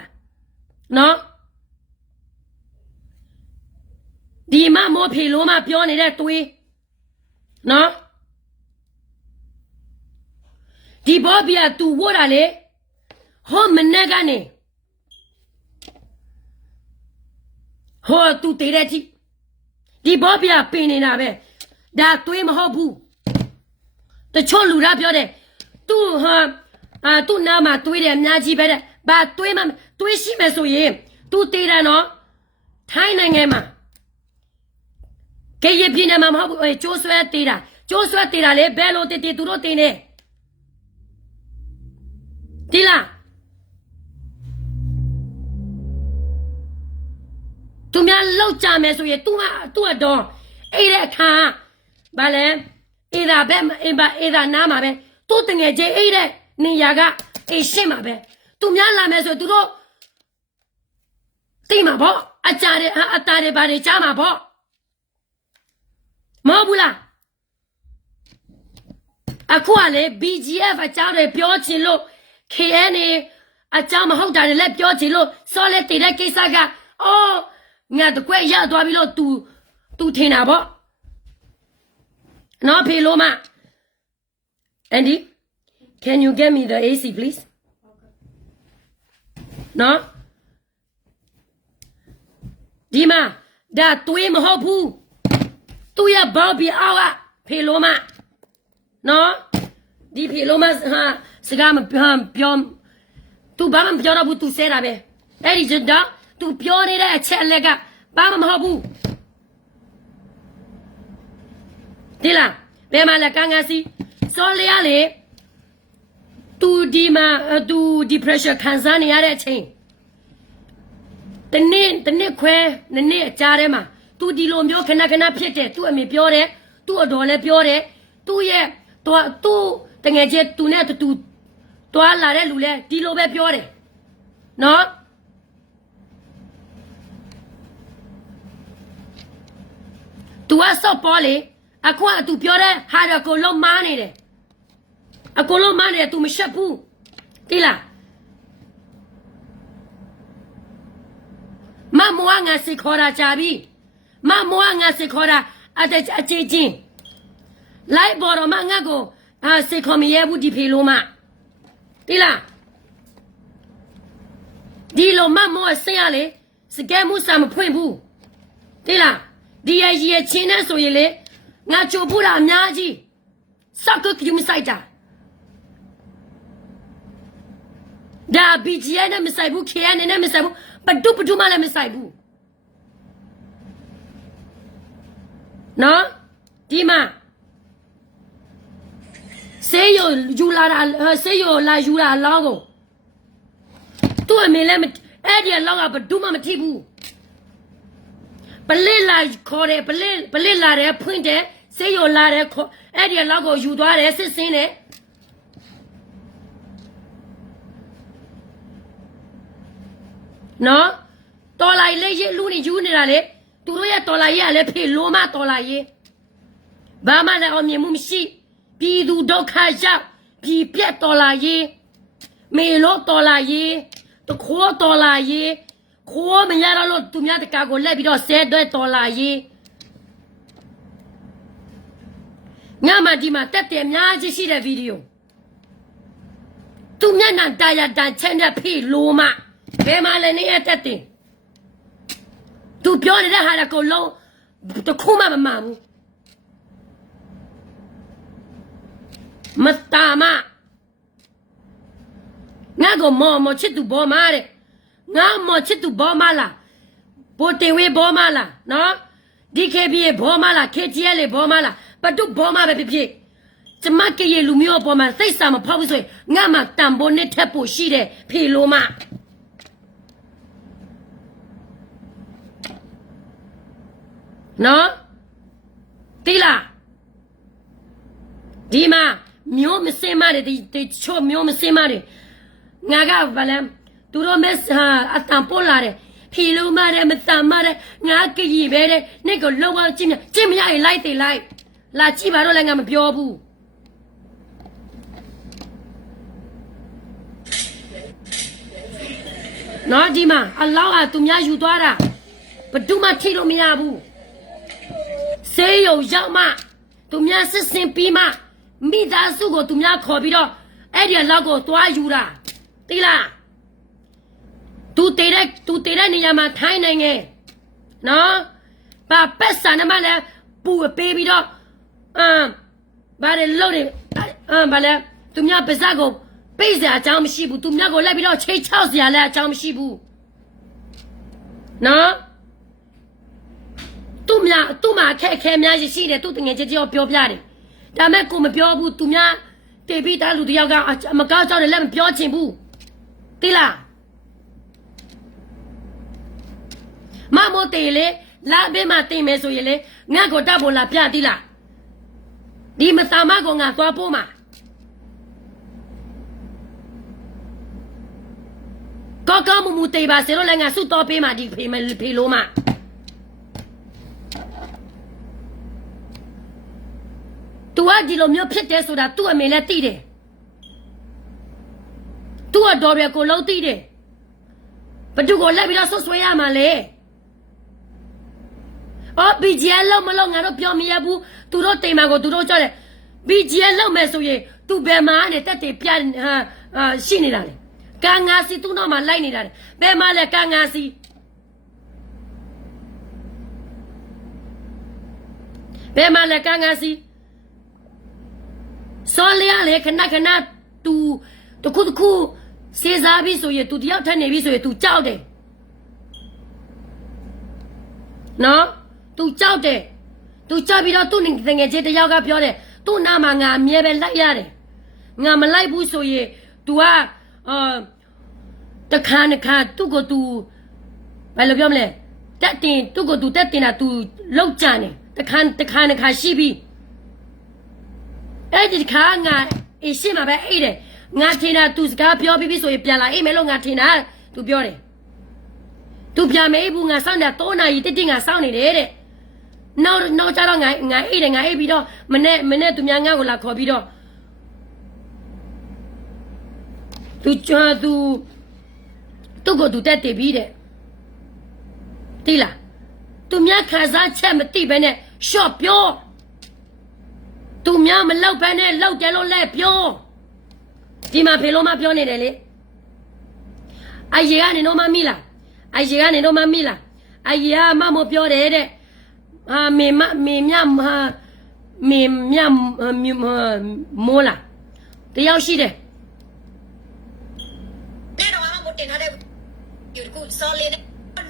နော်ဒီမမောဖေလို့မပြောနေတဲ့တွေးနော်ဒီဘောဘီယာသူဝတ်တာလေဟောမနဲ့ကနေဟောသူတည်တဲ့တိဒီဘောဘီယာပင်နေတာပဲဒါတွေးမဟုတ်ဘူးတချို့လူသားပြောတယ်သူဟာသူနာမှာတွေးတယ်အများကြီးပဲတဲ့ဘာတွေးမှတွေးရှိမယ်ဆိုရင်သူတည်တယ်နော်ထိုင်းနိုင်ငံမှာကဲရပြင်းနေမှာမဟုတ်ဘူးကျိုးဆွဲတည်တာကျိုးဆွဲတည်တာလေဘယ်လိုတည်သူတို့တည်နေဒီလားသူများလောက်ကြမယ်ဆိုရင်သူကတော့အဲ့တဲ့အခါဘာလဲအဲ့ဒါပဲအဲ့ဒါနားမှာပဲသူတငယ်ချင်းအဲ့တဲ့နေရာကအေးရှင်းမှာပဲသူများလာမယ်ဆိုသူတို့တိမှာပေါ့အတားတွေဘာတွေကြားမှာပေါ့မဟုတ်ဘူးလားအခုကလေ BGF အကြောင်းတွေပြောချင်လို့ KNA အကြောင်းမဟုတ်တာတွေလည်းပြောချင်လို့စောလဲတည်တဲ့ကိစ္စကအော်ငါတကွက်ရသွားပြီလို့ तू ထင်တာပေါ့နော်ဖေလို့မ Andy can you get me the AC please နော်ဒီမှာဒါတွေးမဟုတ်ဘူးသူရဘောက်ပြီးအောက်ဖေလို့မနော်ဒီဖေလို့မဟာစကားမပြော तू ဘာမှမပြောတော့ဘူး तू ဆဲတာပဲအဲ့ဒီကျတော့ तू ပြောနေတဲ့အချက်အလက်ကဘာမှမဟုတ်ဘူးဒီလားဘယ်မှာလဲကန်းကန်းစီစောလျားလေ तू ဒီမှာ तू depression ခံစားနေရတဲ့အချိန်တနေ့ခွဲနေ့အကြားထဲမှာ तू ဒီလိုမျိုးခဏဖြစ်တယ် तू အမေပြောတယ် तू အတော်လည်းပြောတယ် तू ရဲ့तू တငယ်ချင်း तू နဲ့ तू တွားလာတဲ့လူလဲဒီလိုပဲပြောတယ်နော်သူကစော့ပေါ်လေအခုက तू ပြောတဲ့ဟာတော့ကိုလုံးမားနေတယ်အကိုလုံးမားနေတယ် तू မရှက်ဘူးတိလားမမောငါစိခေါ်တာကြပြီမမောငါစိခေါ်တာအကြေချင်းလိုက်ပေါ်တော့မငါကိုစိခေါ်မရဲဘူးဒီဖေလို့မဒီလားဒီလိုမမောဆင်းရလေစကဲမှုစာမဖွင့်ဘူးဒီလားဒီရချင်းနဲ့ဆိုရင်လေငါချိုးဖို့တာအများကြီးစက်ကယူမဆိုင်တာဒါ BGN နဲ့မဆိုင်ဘူး KN နဲ့မဆိုင်ဘူးပဒုမှလည်းမဆိုင်ဘူးနော်ဒီမှာဆေးရယူလာတာဆေးရလာယူလာလောင်းကိုသူ့အမေလည်းအဲ့ဒီလောင်းကဘဒုမှမထိဘူးပလက်လာခေါ်တယ်ပလက်လာတယ်ဖွင့်တယ်ဆေးရလာတယ်ခေါ်အဲ့ဒီလောင်းကိုယူသွားတယ်စစ်စင်းတယ်နော်တော်လိုက်လေရလူနေယူနေတာလေသူတို့ရဲ့တော်လိုက်ရလည်းဖေလို့မတော်လိုက်ရဘာမှလည်းအောင်မြင်မှုမရှိပြည်သူဒုက္ခရောက်ပြည်ပြတ်တော်လာရေးမေလို့တော်လာရေးတခိုးတော်လာရေးခိုးမရတော့လို့သူများတကာကိုလက်ပြီးတော့ဆဲတွဲတော်လာရေးငါမှဒီမှာတက်တယ်အများကြီးရှိတဲ့ဗီဒီယိုသူမျက်နှာတာရတာချက်နဲ့ဖေလို့မဘယ်မှာလဲနေရတက်တယ်သူပြောနေတဲ့ဟာကိုလုံးတခုမှမမှန်ဘူးမတာမငါကမောချစ်သူဘောမာတဲ့ငါမောချစ်သူဘောမာလားပိုတေဝေဘောမာလားနော် DKB ဘောမာလား KGL ဘောမာလားဘတ်တူဘောမာပဲဖြစ်ကျမကရဲ့လူမျိုးပေါ်မှာစိတ်ဆာမဖောက်ဘူးဆိုရင်ငါမှတန်ဖိုးနဲ့ထက်ဖို့ရှိတယ်ဖေလို့မနော်တိလား ဒီမှာမျိုးမစင်မတယ်ဒီချို့မျိုးမစင်မတယ်ငါကဘာလဲသူတို့မစအတန်ပေါ်လာတယ်ဖီလုံးမတယ်မတန်မတယ်ငါကြည်ပဲတဲ့နေ့ကလောက်အောင်ကြည့်မရရင်လိုက်တယ်လိုက်လာကြည့်ပါတော့လည်းငါမပြောဘူးနော်ဒီမှာအလောင်းကသူများယူသွားတာဘယ်သူမှထိလို့မရဘူးဆေးရုံရောက်မှသူများစစ်စင်ပြီးမှမိသားစုကိုသူများခေါ်ပြီးတော့အဲ့ဒီလောက်ကိုသွားယူတာသိလားသူတည်တဲ့နေရာမှာထိုင်းနိုင်ငံနော်ဘာပက်ဆာနမလည်းပူပေးပြီးတော့ဘာလဲလို့တယ်ဘာလဲသူများပါဇက်ကိုပိတ်စရာအကြောင်းမရှိဘူးသူများကိုလိုက်ပြီးတော့ချိတ်ချောက်စရာလည်းအကြောင်းမရှိဘူးနော်သူ့မှာအခက်များရှိတယ်သူ့တငယ်ချင်းတယောက်ပြောပြတယ်ဒါမဲ့ကိုမပြောဘူးသူများတေပြီးသားလူတယောက်ကမကောက်ကြောက်တယ်လည်းမပြောချင်ဘူးသိလားမမို့တေလေလာဘေးမှာတင်မယ်ဆိုရင်လေငါ့ကိုတပ်ဖို့လာပြသိလားဒီမသာမကိုငါသွားပို့မှာကောမူတေပါစေလို့လည်းငါစုတော်ပေးမှာဒီဖေလို့မှာသူကဒီလိုမျိုးဖြစ်တယ်ဆိုတာသူ့အမေလည်းသိတယ်သူ့အတော်တွေကိုလုံးသိတယ်ဘသူကိုလက်ပြီးတော့ဆွဆွဲရမှာလေBGL လောက်မလောက်ငါတို့ပြောမရဘူးသူတို့တိမ်မာကိုသူတို့ကြောက်တယ် BGL လောက်မယ်ဆိုရင်သူဘယ်မှာနေတက်တယ်ပြရှိနေတာလေကာငါစီသူ့နောက်မှာလိုက်နေတာလေဘယ်မှာလဲကာငါစီဘယ်မှာလဲကာငါစီစောလျာလေခဏသူတခုစေစားပြီးဆိုရင်သူတယောက်ထက်နေပြီးဆိုရင်သူကြောက်တယ်နော်သူကြောက်တယ်သူကြောက်ပြီးတော့သူ့ငယ်ချင်းတယောက်ကပြောတယ်သူ့နာမှာငါအမြဲပဲလိုက်ရတယ်ငါမလိုက်ဘူးဆိုရင် तू ကတခါသူ့ကို तू ဘယ်လိုပြောမလဲတက်တင်သူ့ကို तू တက်တင်တာ तू လောက်ကြတယ်တခါရှိပြီးအဲ့ဒီခါငါအရှိမပဲအဲ့တယ်ငါထင်တာ तू စကားပြောပြီးဆိုရင်ပြန်လာအေးမယ်လို့ငါထင်တာ तू ပြောတယ် तू ပြန်မေးဘူးငါစောင့်နေတာ3နာရီတိငါစောင့်နေတယ်တဲ့နောက်ကြတော့ငါအေးတယ်ငါအေးပြီးတော့မနေ့သူများငါ့ကိုလာခေါ်ပြီးတော့ သူကို तू တက်တည်ပြီးတဲ့တိလားသူများခါစားချက်မသိဘဲနဲ့ရှော့ပြောသူများမလောက်ဘဲနဲ့လောက်တယ်လို့လက်ပြောဒီမှာဖေလို့မပြောနေတယ်လေအယေကနေတော့မမီလားအယေကနေတော့မမီလားအယေကမမပြောတယ်တဲ့မေမြမိုးလားတယောက်ရှိတယ်တဲ့တော့မတင်ထားတဲ့ယူကူစောလေးနဲ့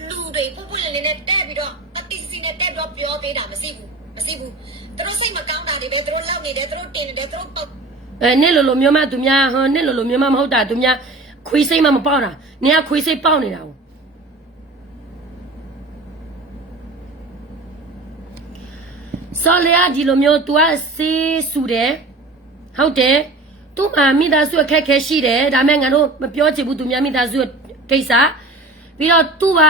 လူတွေပုပ်လေးနဲ့တဲ့ပြီးတော့အတိစီနဲ့တဲ့ပြီးတော့ပြောပေးတာမရှိဘူးသူတို့စိတ်မကောင်းတာတွေပဲသူတို့လောက်နေတယ်သူတို့တင်နေတယ်သူတို့ပုတ်နေ့လိုမျိုးမသူများနေ့လိုမျိုးမမဟုတ်တာသူများခွေးစိတ်မပေါက်တာနေကခွေးစိတ်ပေါက်နေတာကိုစောလျာဒီလိုမျိုး तू ကစေးဆူတယ်ဟုတ်တယ်သူ့မှာမိသားစုအခက်ခဲရှိတယ်ဒါမဲ့ငါတို့မပြောချင်ဘူးသူများမိသားစုကိစ္စပြီးတော့ तू က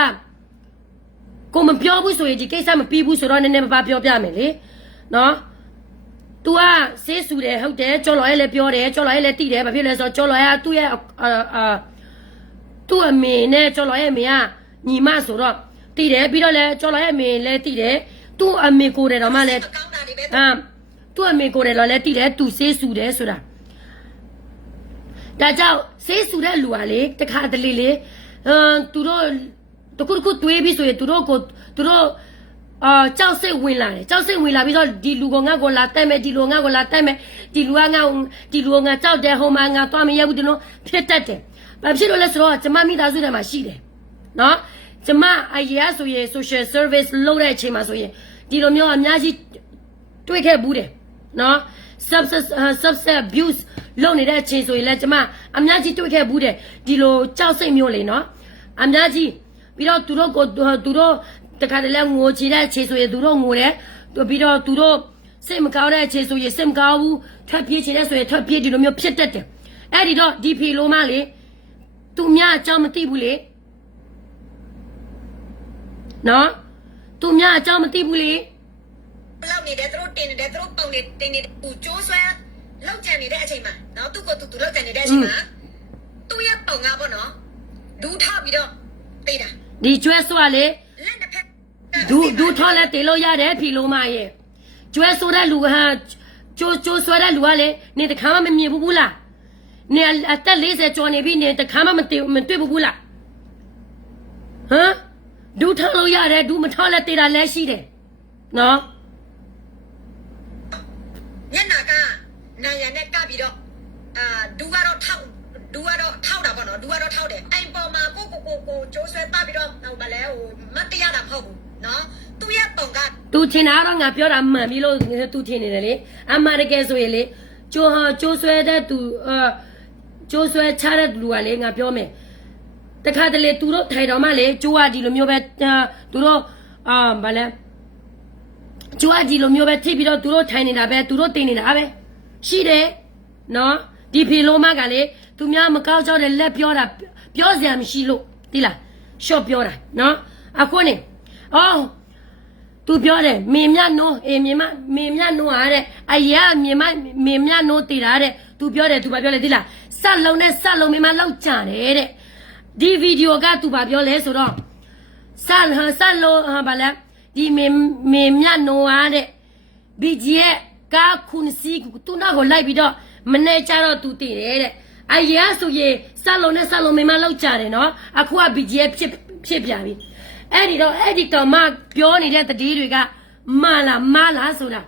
ကိုမပြောဘူးဆိုရင်ဒီကိစ္စမပြီးဘူးဆိုတော့နည်းနည်းပါပြောပြမယ်လေနော် तू ကစေးဆူတယ်ဟုတ်တယ်ကျော်လော်ရဲ့လည်းပြောတယ်ကျော်လော်ရဲ့လည်းတိတယ်ဘာဖြစ်လဲဆိုတော့ကျော်လော်ရဲ့သူ့ရဲ့သူ့အမေနဲ့ကျော်လော်ရဲ့အမေကညီမဆိုတော့တိတယ်ပြီးတော့လည်းကျော်လော်ရဲ့အမေလည်းတိတယ်သူ့အမေကိုတယ်တော့မှလည်းသူ့အမေကိုတယ်တော့လည်းတိတယ် तू စေးဆူတယ်ဆိုတာဒါကြောင့်စေးဆူတဲ့လူကလေတခါတလေလေသူတို့တခုတွေးပြီးဆိုရင်သူတို့ကြောက်စိတ်ဝင်လာတယ်ကြောက်စိတ်ဝင်လာပြီးတော့ဒီလူကငါ့ကိုလာတက်မယ်ဒီလူငါ့ကိုလာတက်မယ်ဒီလူကငါကြောက်တယ်ဟိုမှာငါသွားမရဘူးဒီလိုဖြစ်တတ်တယ်ဘာဖြစ်လို့လဲဆိုတော့ကျမမိသားစုထဲမှာရှိတယ်နော်ကျမအရေးဆိုရင် social service လုပ်တဲ့အချိန်မှာဆိုရင်ဒီလိုမျိုးအများကြီးတွေ့ခဲ့ဘူးတယ်နော် substance abuse လုပ်နေတဲ့အချိန်ဆိုရင်လည်းကျမအများကြီးတွေ့ခဲ့ဘူးတယ်ဒီလိုကြောက်စိတ်မျိုးလေနော်အများကြီးပြီးတော့သူတို့တခါတည်းလဲငိုချီတဲ့အချိန်ဆိုရင်သူတို့ငိုတယ်ပြီးတော့သူတို့ စိတ်မကောင်းတဲ့အခြေဆိုရင်စိတ်မကောင်းဘူးထွက်ပြေးချင်တဲ့ဆိုရင်ထွက်ပြေးဒီလိုမျိုးဖြစ်တတ်တယ်အဲ့ဒီတော့ဒီဖေလိုမလေသူများအကြောင်းမသိဘူးလေနော်သူများအကြောင်းမသိဘူးလေ လောက်နေတယ်သူတို့တင်နေတယ်သူတို့ပုံနေတင်နေသူကျိုးဆွဲလောက်ကြံနေတဲ့အချိန်မှာနော်သူ့ကိုသူလောက်ကြံနေတဲ့အချိန်မှာသူ့ရဲ့ပုံကပေါ့နော်ဒူးထောက်ပြီးတော့တေးတာ ဒီကျွဲဆွာလေ လက်တစ်ဖက် ဒူထော်လဲတေလို့ရတယ်ဖီလိုမရဲ့ကျွဲဆိုတဲ့လူဟာကျိုးဆွဲတဲ့လူကလေနေတခါမှမမြင်ဘူးလားနေအသက်40ကျော်နေပြီနေတခါမှမတွေ့ဘူးလားဟမ်ဒူထော်လို့ရတယ်ဒူမထော်လဲတေတာလဲရှိတယ်နော် ညနာကနိုင်ရနဲ့ကပ်ပြီးတော့ဒူကတော့ထောက်တာပေါ့နော်ဒူကတော့ထောက်တယ်အိမ်ပေါ်မှာကိုကျိုးဆွဲပတ်ပြီးတော့ဟိုဗလဲဟိုမတရားတာမဟုတ်ဘူးနော်သူ့ရဲ့ပုံက သူထင်တာတော့ငါပြောတာမှန်ပြီလို့သူထင်နေတယ်လေအမှန်တကယ်ဆိုရင်လေကျိုးဆွဲတဲ့သူကျိုးဆွဲချတဲ့လူကလေငါပြောမယ်တခါတလေသူတို့ထိုင်တော်မှလေကျိုးကဒီလိုမျိုးပဲသူတို့ဗလဲကျိုးကဒီလိုမျိုးပဲထိပြီးတော့သူတို့ထိုင်နေတာပဲသူတို့တင်နေတာပဲရှိတယ်နော်ဒီဖီလိုမကလေသူများမကောက်ကြောက်တဲ့လက်ပြောတာပြောစရာမရှိလို့တိလားရှော့ပြောတာနော်အခုနေအော်သူပြောတယ်မေမြနိုးအေးမေမြနိုးဟာတဲ့အရာမေမြနိုးတည်တာတဲ့သူပြောတယ်သူဘာပြောလဲတိလားဆက်လုံးနဲ့ဆက်လုံးမေမလောက်ကြတယ်တဲ့ဒီဗီဒီယိုကသူဘာပြောလဲဆိုတော့ဆက်လုံးဟာဘာလဲဒီမေမြနိုးဟာတဲ့ဘီဂျီရဲ့ကာခုန်စီသူနာကိုလိုက်ပြီးတော့မနေကြတော့သူတည်တယ်တဲ့အရာဆိုရင်ဆက်လုံးနဲ့ဆက်လုံးမေမလောက်ကြတယ်နော်အခုကဘီဂျီရဲ့ဖြစ်ပြပြီအဲ့ဒီတော့အဲ့ဒီကောင်မပြောနေတဲ့တတိတွေကမလားဆိုတာ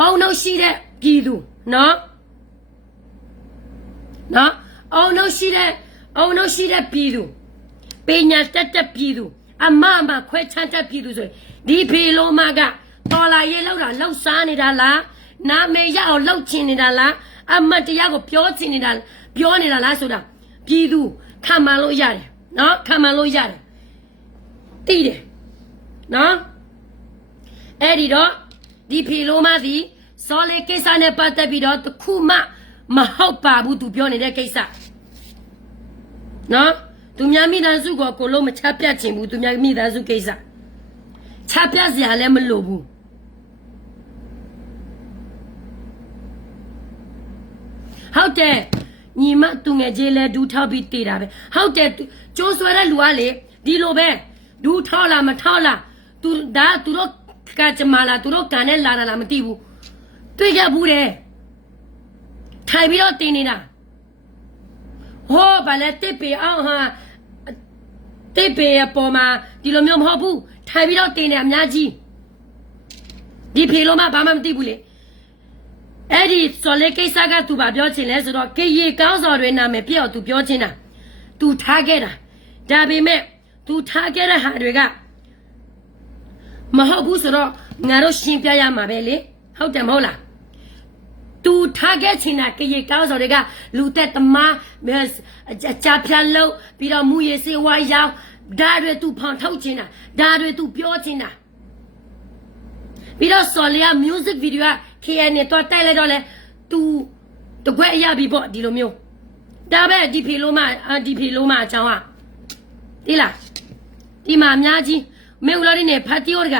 အောင်နှုတ်ရှိတဲ့ပြည်သူနော်အောင်နှုတ်ရှိတဲ့ပြည်သူပညာတက်ပြည်သူအမခွဲချမ်းတက်ပြည်သူဆိုရင်ဒီဖေလိုမကတော်လာရေးလောက်တာလောက်စားနေတာလားနာမေရအောင်လောက်ချင်နေတာလားအမတရားကိုပြောချင်နေတာလားဆိုတာပြည်သူခံမှန်လို့ရတယ်နော်ခံမှန်လို့ရတယ်တည်တယ်နော်အဲ့ဒီတော့ဒီဖီလိုမသည်စောလေကိစ္စနဲ့ပတ်သက်ပြီးတော့တခုမှမဟုတ်ပါဘူးသူပြောနေတဲ့ကိစ္စနော်သူများမိသားစုကိုလုံးမချပြတ်ချင်ဘူးသူများမိသားစုကိစ္စချပြတ်စရာလည်းမလိုဘူးဟုတ်တယ်ညီမသူငယ်ချင်းလဲဒူထောက်ပြီးတည်တာပဲဟုတ်တယ်ကျိုးဆွဲတဲ့လူကလေဒီလိုပဲဒူထောက်လားမထောက်လားသူတို့ကကြမလားသူတို့ကန်နဲ့လာတာလားမသိဘူးတွေ့ကြဘူးတယ်ထိုင်ပြီးတော့တင်နေတာဟောဗာလဲတစ်ပေအောင်ဟာတစ်ပေပေါ်မှာဒီလိုမျိုးမဟုတ်ဘူးထိုင်ပြီးတော့တင်နေအများကြီးဒီဖေလို့မှဘာမှမသိဘူးလေအဲ့ဒီစော်လေကိစ္စကသူဘာပြောချင်လဲဆိုတော့ကေရီကောင်းစော်တွေနာမည်ပြည့်အောင်သူပြောချင်တာသူထားခဲ့တာဒါပေမဲ့သူထားခဲ့တဲ့ဟာတွေကမဟုတ်ဘူးဆိုတော့ငါတို့ရှင်းပြရမှာပဲလေဟုတ်တယ်မဟုတ်လားသူထားခဲ့ချင်တာကေရီကောင်းစော်တွေကလူသက်သမားကြာပြလို့ပြီးတော့မူရစေဝါရောက်ဒါတွေသူဖောင်ထုတ်ချင်တာဒါတွေသူပြောချင်တာပြီးတော့စော်လေက music video က KN နဲ့တော့တိုက်လိုက်တော့လဲသူတကွက်အရပြီပေါ့ဒီလိုမျိုးဒါပဲဒီဖေလိုမအချောင်းอ่ะဒီလားဒီမှာအများကြီးမေဦးလာနေဖတ်တီယောက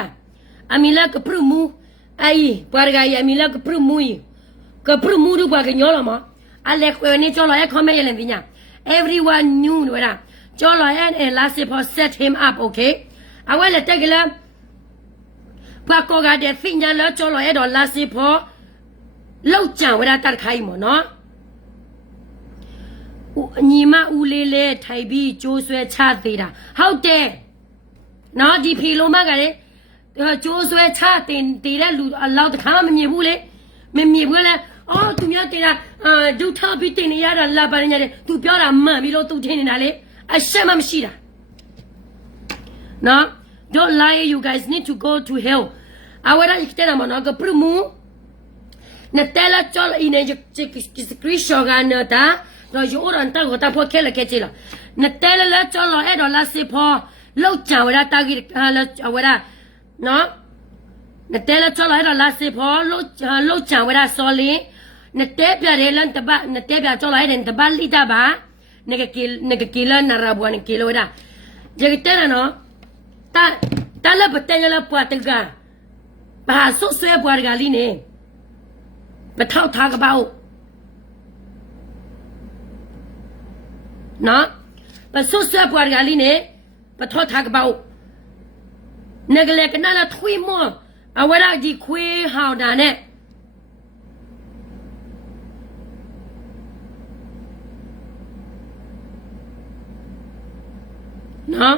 Amila que prumu ahí para que Amila que prumu du para que yo lo ma ale ni cholo e come yele vinya everyone knew wera cholo and last for set him up okay awale tegela pa ko ga de finya lo cholo e do last for လောက်ကြံဝရတတ်ခိုင်းမနော်ညီမဦးလေးလဲထိုင်ပြီးကျိုးဆွဲချသေးတာဟုတ်တယ်နော်ဒီဖီလိုမကလေကျိုးဆွဲချတင်တည်တဲ့လူအလောက်တခါမှမမြင်ဘူးလေမမြင်ဘူးလေအော်သူများတင်တာဒုထပြီးတင်နေရတာလာပါနေတယ်သူပြောတာမှန်ပြီလို့သူထင်နေတာလေအရှက်မှမရှိတာနော် don't lie you guys need to go to hell အဝရikte na mano ka prumu Natella chol ine screenshot ga nata do yo ran ta go ta pho khela ke chi la Natella la chol lo e do la si pho lou chan wa ta gi la wa no na tela chola era la se pho lo chan we da so lin na te pya de lan ta ba na te pya chola era ta ba li ta ba na ke la na ra bwa ni ke lo da je ke ta no ta la ba te la pwa ta ga ba so swe pwa ga li ne ba thao tha ka ba o na ba so swe pwa ga li ne ba thao tha ka ba o na ke le ka na la thui mo a we da ji khwe hao da ne no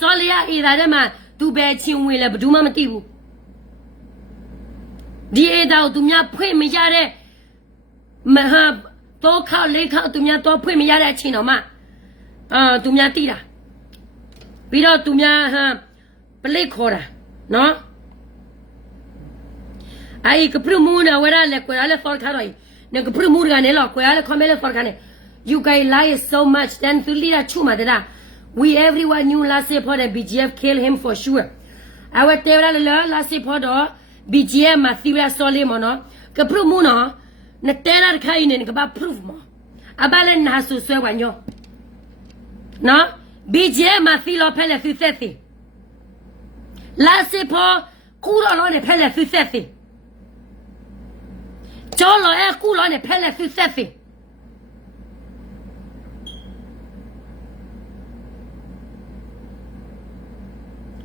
Solia ida de ma tu be chin we le bdu ma mati bu di e da tu mya phwe ma ya de ma ha to kha le kha tu mya to phwe ma ya de chin do ma tu mya ti da pi do tu mya ha plate kho da no ai ka pru mu na we da le ko le for kha do ne ka pru mu ga ne lo ko ya le comment le for kha ne you guys lie so much then tu li da chu ma da we everyone knew last year for the BGF kill him for sure I will tell you last year for the BGF ma thira sole mo no ka proof mo no na tela khai ne ka ba proof mo abale na su swe wa nyo no BGF ma thilo phele fi sethi last year for ku lo ne phele fi sethi cholo e ku lo ne phele fi sethi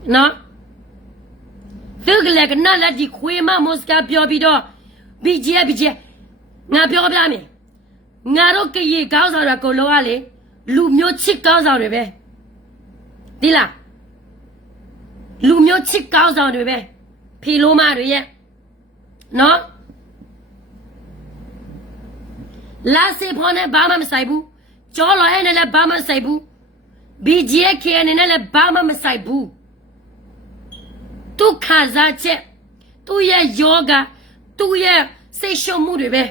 no Fugale ka na la di khwe ma moska pyo bi do BGF ငါပြောပြမယ်ငါတို့ကရေကောင်းဆောင်ရကိုလောကလေလူမျိုးချစ်ကောင်းဆောင်တွေပဲဒီလားလူမျိုးချစ်ကောင်းဆောင်တွေပဲဖီလိုမတွေရဲ့နော်လာစေဖော်နဲ့ဘာမှမဆိုင်ဘူးကြောလော်ရဲ့နဲ့လည်းဘာမှမဆိုင်ဘူး BGK နဲ့လည်းဘာမှမဆိုင်ဘူးသူခံစားချက်သူရဲ့ယောဂသူရဲ့စိတ်ရှုံမှုတွေပဲ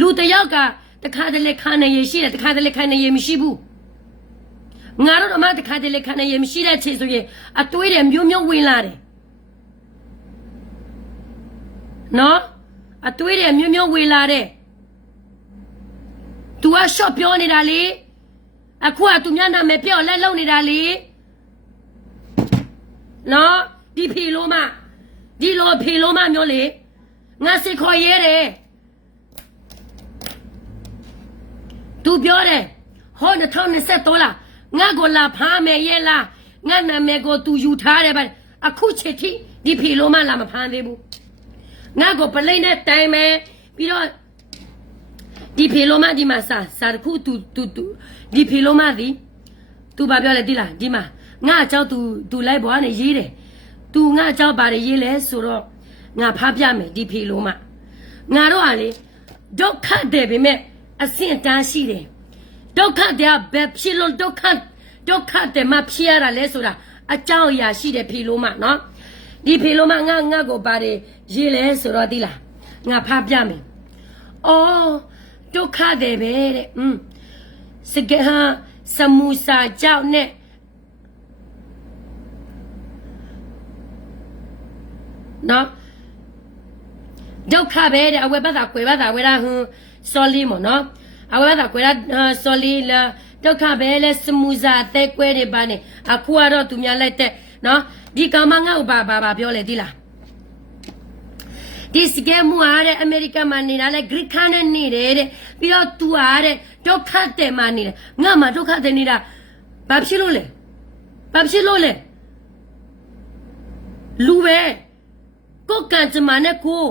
လူတယောက်ကတခါတလေခါနေရရှိတယ်တခါတလေခါနေရမရှိဘူးငါတို့အမတခါတလေခါနေရမရှိတဲ့ချိန်ဆိုရင်အတွေးတွေမျိုးမျိုးဝင်လာတယ်နော်အတွေးတွေမျိုးမျိုးဝင်လာတယ်သူကရှော့ပြောနေတာလေအခုကသူများနာမည်ပြောလက်လုံးနေတာလေနော်ဒီဖီလိုမဒီလိုဖီလိုမမျိုးလေငါစစ်ခေါ်ရဲတယ်သူပြောတယ်ဟော2023လားငါကိုလာဖားမယ်ရဲ့လားငါနာမည်ကိုသူယူထားတယ်ဗျအခုချက်ထိဒီဖီလိုမလာမဖမ်းသေးဘူးငါကိုပလိမ့်နဲ့တိုင်မယ်ပြီးတော့ဒီဖီလိုမဒီမှာစာတခုသူဒီဖီလိုမဒီသူဘာပြောလဲဒီလားဒီမှာငါအเจ้าသူလိုက်ဘွားနဲ့ရေးတယ်သူငါအเจ้าဘာတွေရေးလဲဆိုတော့ငါဖားပြမယ်ဒီဖီလိုမငါတို့ကလေဒုက္ခတယ်ပဲမဲ့အဆင့်တန်းရှိတယ်ဒုက္ခတဲ့ဘယ်ဖြစ်လို့ဒုက္ခတဲ့မဖြစ်ရတာလဲဆိုတာအကြောင်းအရာရှိတယ်ဖီလိုမနော်ဒီဖီလိုမငါကိုဘာတွေရေးလဲဆိုတော့ဒီလားငါဖားပြမယ်အော်ဒုက္ခတယ်ပဲတဲ့စကဟာစမူစာကြောက်နဲ့နော်ဒုက္ခပဲတဲ့အဝဲပတ်တာကွယ်ပတ်တာဝဲတာဟွန်းစောလီမနော်အဝဲပတ်တာကွယ်တာစောလီလာဒုက္ခပဲလဲစမူစာအသက်ကွဲနေပါနဲ့အခုကတော့သူများလိုက်တဲ့နော်ဒီကောင်မငါ့ကိုဘာပြောလဲဒီလားဒီစကဲမူအားတဲ့အမေရိကန်မှာနေတာလဲဂရိခါနဲ့နေတယ်တဲ့ပြီးတော့သူအားတဲ့ဒုက္ခတဲ့မှာနေတယ်ငါမှဒုက္ခတဲ့နေတာဘာဖြစ်လို့လဲလူပဲကိုကန်ချမနဲ့ကို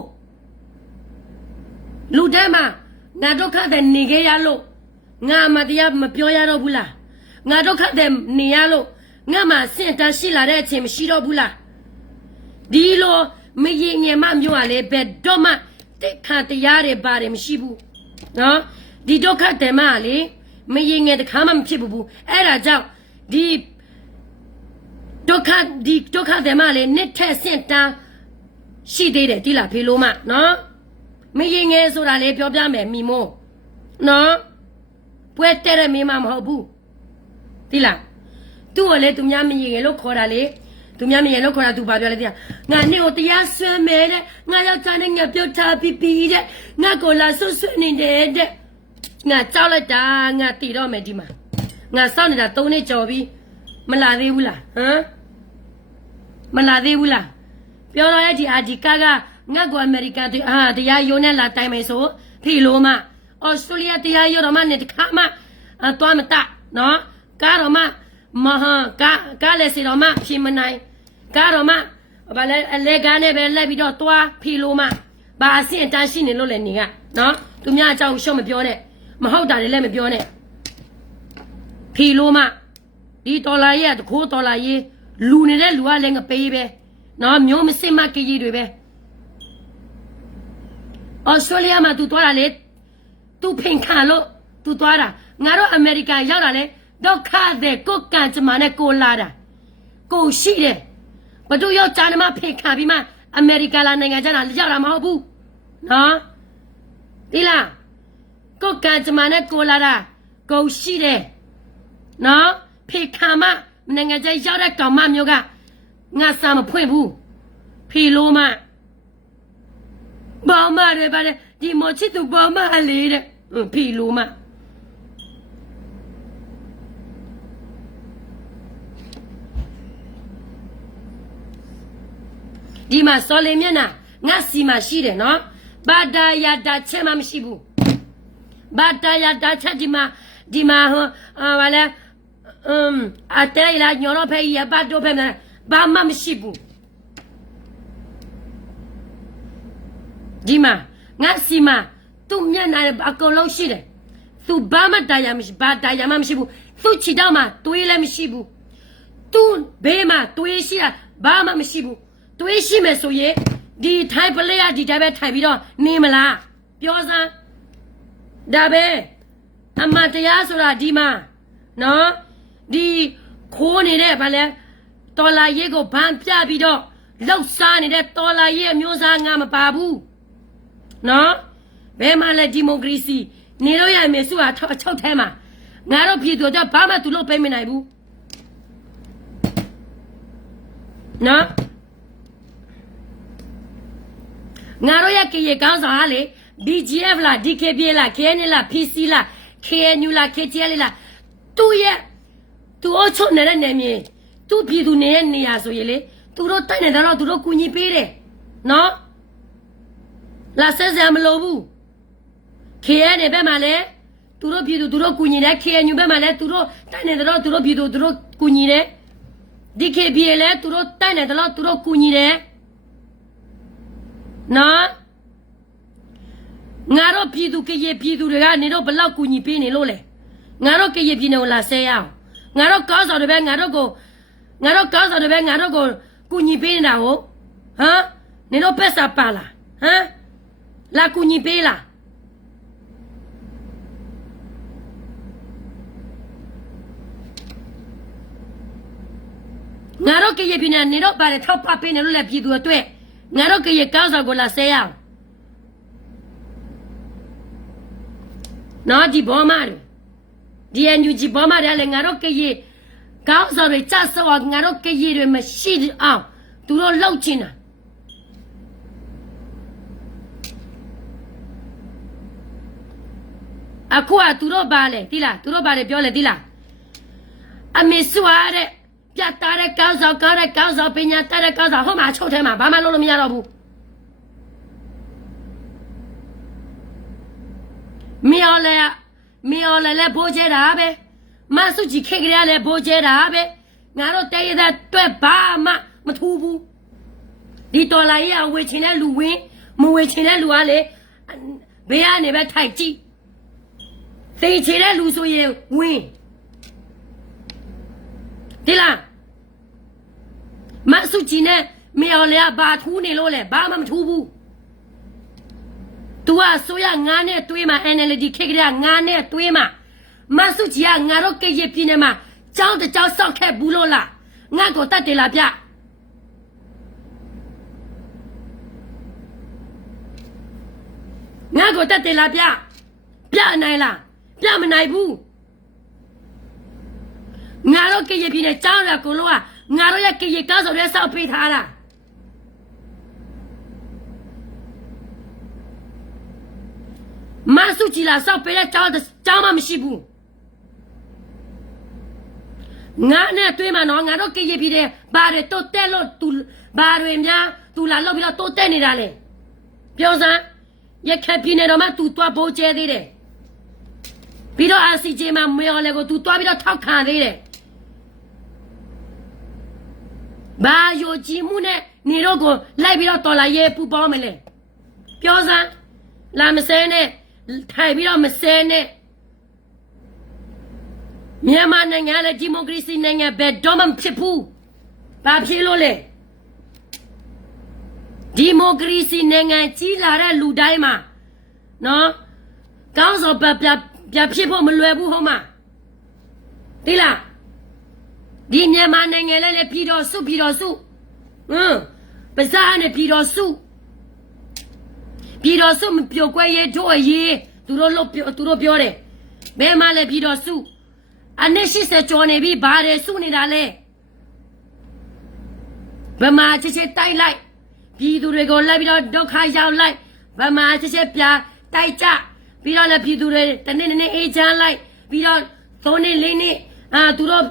လူတဲမှာငါဒုက္ခတဲ့နေခဲ့ရလို့ငါမတရားမပြောရတော့ဘူးလားငါဒုက္ခတဲ့နေရလို့ငါမှစင်တရှိလာတဲ့အချိန်မရှိတော့ဘူးလားဒီလိုမရင်ငယ်မမျိုးကလည်းဘယ်တော့မှတိတ်ခါတရားတွေပါတယ်မရှိဘူးနော်ဒီဒုက္ခတဲ့မလေမရင်ငယ်တခါမှမဖြစ်ဘူးအဲ့ဒါကြောင့်ဒီဒုက္ခတဲ့မလေနှစ်ထက်စင်တန်းရှိသေးတယ်ဒီလားဖေလိုမနော်မရင်ငယ်ဆိုတာလေပြောပြမယ်မိမို့နော်ပွဲတဲ့မိမမဟုတ်ဘူးဒီလား သူ့ကိုလေသူများမရင်လို့ခေါ်တာလေသူများမရင်လို့ခေါ်တာသူဘာပြောလဲတဲ့ငါနေကိုတရားဆွဲမယ်တဲ့ငါယောက်ျားနဲ့ငါပြုတ်ထားပြီးတဲ့ငါကိုလာဆွဆွနေတယ်တဲ့ငါကြောက်လိုက်တာငါတည်တော့မယ်ဒီမှာငါစောင့်နေတာ3နှစ်ကျော်ပြီမလာသေးဘူးလားဟမ်မလာသေးဘူးလားပြောတော့ရဲ့ဒီအာဒီကာကငါ့ကိုအမေရိကန်တရားရုံးနဲ့လာတိုင်မယ်ဆိုဖီလိုမဩစတြေးလျတရားရုံးတော့မှနေတခါမှသွားမတနော်ကားတော့မှမဟာကားလည်းစီတော့မှဖြစ်မနိုင်ကားတော့မှဘာလဲအလဲကားနဲ့ပဲလက်ပြီးတော့သွားဖီလိုမဘာအဆင့်တန်းရှိနေလို့လဲနေကနော်သူများအကြောင်းရှုံးမပြောနဲ့မဟုတ်တာတွေလည်းမပြောနဲ့ဖီလိုမဒီဒေါ်လာရဲ့တခိုးဒေါ်လာရေးလူနေတဲ့လူကလည်းငပေးပဲနော်မျိုးမစစ်မကြီးတွေပဲဩစတြေးလျမှာသူသွားတာလေသူဖင်ခံလို့သူသွားတာငါတို့အမေရိကန်ရောက်တာလေဒုက္ခတဲ့ကိုကန်ချမနဲ့ကိုလာတာကိုရှိတယ်ဘသူရောက်ဂျာနမဖင်ခံပြီးမှအမေရိကန်လာနိုင်ငံကျတာရောက်တာမဟုတ်ဘူးနော်ဒီလားကိုကန်ချမနဲ့ကိုလာတာကိုရှိတယ်နော်ဖင်ခံမနိုင်ငံကျရောက်တဲ့ကောင်မမျိုးကငါစာမဖွင့်ဘူးဖီလိုမဘောမရဲပါလေဒီမချစ်သူဘောမအလေးတဲ့ဖီလိုမဒီမှာစော်လီမျက်နှာငါစီမှာရှိတယ်နော်ဘာတာယာတာချက်မှမရှိဘူးဘာတာယာတာချက်ဒီမှာဟိုဘာလဲအတဲလာညောတော့ဖဲရပါတော့ဖဲဘာမှမရှိဘူးဒီမှာငါစီမှာသူ့မျက်နှာအကုန်လုံးရှိတယ်သူဘာမှတရားမရှိဘာတရားမှမရှိဘူးသူ့ချီတော့မှတွေးလည်းမရှိဘူးသူ့ဘေးမှာတွေးရှိတာဘာမှမရှိဘူးတွေးရှိမယ်ဆိုရင်ဒီထိုင်ပလေးရဒီတိုင်းပဲထိုင်ပြီးတော့နေမလားပြောစမ်းဒါပဲအမတရားဆိုတာဒီမှာနော်ဒီခိုးနေတဲ့ဗာလဲတော်လာရေးကိုဗန်းပြပြီးတော့လောက်စားနေတဲ့တော်လာရေးအမျိုးသားငါမပါဘူးနော်ဘယ်မှာလဲဒီမိုကရေစီနေတော့ရမယ်ဆိုတာအချုပ်ထဲမှာငါတို့ပြည်သူတော့ဘာမှသူလို့ပေးမနိုင်ဘူးနော်ငါတို့ရကေရကောင်းဆောင်ဟာလေ BGF လား DKP လား KN လား PC လား KNU လား KTL လားသူရဲ့သူအချုပ်နေတဲ့နေမြေသူပြည်သူနေတဲ့နေရာဆိုရင်လေသူတို့တိုက်နေတော့သူတို့ကူညီပေးတယ်နော်လာဆက်စရာမလိုဘူး KN ဘက်မှာလေသူတို့ပြည်သူသူတို့ကူညီတယ် KNU ဘက်မှာလေသူတို့တိုက်နေတော့သူတို့ပြည်သူသူတို့ကူညီတယ် DKP လေသူတို့တိုက်နေတော့သူတို့ကူညီတယ်နော်ငါတို့ပြည်သူကရေပြည်သူတွေကနေတော့ဘလောက်ကူညီပေးနေလို့လဲငါတို့ကရေပြည်နေကိုလာဆဲရအောင်ငါတို့ကောင်းဆောင်တွေပဲငါတို့ကောင်းဆောင်တွေပဲငါတို့ကိုကူညီပေးနေတာဟုတ်ဟမ်နေတော့ပက်စာပါလားဟမ်လာကူညီပေးလားငါတို့ကရေပြည်နေတော့ပါတယ်ထောက်ပပေးနေလို့လဲပြည်သူအတွက်ငါတို့ကရေကောင်းဆောင်ကိုလာဆဲရအောင်နော်ဒီဘောမတွေဒီNUGဘောမတွေလည်းငါတို့ကရေကောင်းဆောင်တွေကြဆော့ငါတို့ကရေတွေမရှိအောင်သူတို့လှုပ်ချင်တာအခုကသူတို့ပါလေတိလားသူတို့ပါလေပြောလေတိလားအမေစွာတဲ့ပြတ်သားတဲ့ကောင်းဆောင်ကားတဲ့ကောင်းဆောင်ပညာတတ်တဲ့ကောင်းဆောင်ဟိုမှာအချုပ်ထဲမှာဘာမှလုပ်လို့မရတော့ဘူးမီအော်လေဘိုးကျဲတာပဲမဆုကြီးခေကြရလေဘိုးကျဲတာပဲငါတို့တရတဲ့တွက်ဘာမှမထူးဘူးဒီတော်လာကြီးအဝေချင်တဲ့လူဝင်းမဝေချင်တဲ့လူကလေဘေးကနေပဲထိုက်ကြည့်သိချင်တဲ့လူဆိုရင်ဝင်းဒီလားမဆုကြီးနဲ့မီအော်လေဘာထူးနေလို့လဲဘာမှမထူးဘူးသူကဆိုရငါနဲ့တွေးမှာ NLD ခေကြရငါနဲ့တွေးမှာမဆုကြီးကငါတို့ကရပြင်းနေမှာကြောင်းတကြောင်းဆောက်ခဲ့ဘူးလို့လားငါကိုတတ်တယ်လားဗျငါကိုတတ်တယ်လားဗျနိုင်လားပြမနိုင်ဘူး ငါတို့ကရပြည်နဲ့ကြောင်းရကိုလို့ကငါတို့ရဲ့ကရကားဆိုတဲ့ဆောက်ပေးထားတာမဆုချီလာဆောက်ပေးတဲ့ကြောင်းမှမရှိဘူးငါနဲ့တွေ့မှာနော်ငါတို့ကရပြည်တဲ့ဘာတွေတိုးတက်လို့သူဘာတွေများသူလာလောက်ပြီးတော့တိုးတက်နေတာလေပြောစမ်းရခိုင်ပြည်နယ်တော်မှာသူတွားပိုးကျဲသေးတယ်ပြီးတော့အာစီဂျေမှာမေော်လေကိုသူတွားပြီးတော့ထောက်ခံသေးတယ်ဘာယိုကြည်မှုနဲ့နေတော့ကိုလိုက်ပြီးတော့တော်လာရေးပူပေါင်းမလဲပြောစမ်းလာမစဲနဲ့ထိုင်ပြီးတော့မစဲနဲ့မြန်မာနိုင်ငံလည်းဒီမိုကရေစီနိုင်ငံဘယ်တော့မှမဖြစ်ဘူးဘာဖြစ်လို့လဲဒီမိုကရေစီနိုင်ငံကြီးလာတဲ့လူတိုင်းမှာနော်ကောင်းစောပြဖြစ်ဖို့မလွယ်ဘူးဟုတ်မှာသိလားဒီမြန်မာနိုင်ငံလည်းပြည်တော်စုပါဇာနဲ့ပြည်တော်စုမပြောကွဲရေးတို့ရေးသူတို့ပြောတယ်ဘယ်မှာလဲပြည်တော်စုအနည်း80ကျော်နေပြီဘာတွေစုနေတာလဲဗမာချစ်တိုက်လိုက်ပြည်သူတွေကိုလိုက်ပြီးတော့ဒုက္ခရောက်လိုက်ဗမာချစ်ပြတိုက်ကြပြီးတော့လည်းပြည်သူတွေတနေ့အေးချမ်းလိုက်ပြီးတော့3နှစ်4နှစ်သူတို့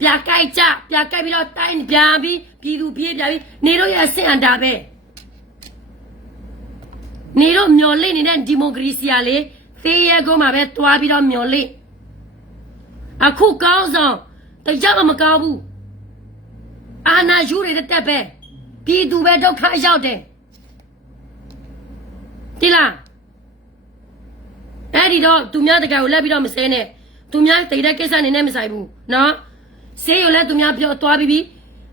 ပြကြိုက်ပြီးတော့တိုင်းပြပြီးပြည်သူပြေးပြပြီးနေတို့ရဲ့အဆင့်အတာပဲနေတို့မျော်လင့်နေတဲ့ဒီမိုကရေစီကလေသေးရဲကုန်းမှာပဲတွားပြီးတော့မျော်လင့်အခုကောင်းဆောင်တရားမကောင်းဘူးအာဏာယူရတဲ့တက်ပဲပြည်သူပဲဒုက္ခရောက်တယ်တိလားအဲ့ဒီတော့သူများတကယ်ကိုလက်ပြီးတော့မစဲနဲ့သူများတိတ်တဲ့ကိစ္စနေနဲ့မဆိုင်ဘူးနော်ဆေးရလဲသူများပြောသွားပြီး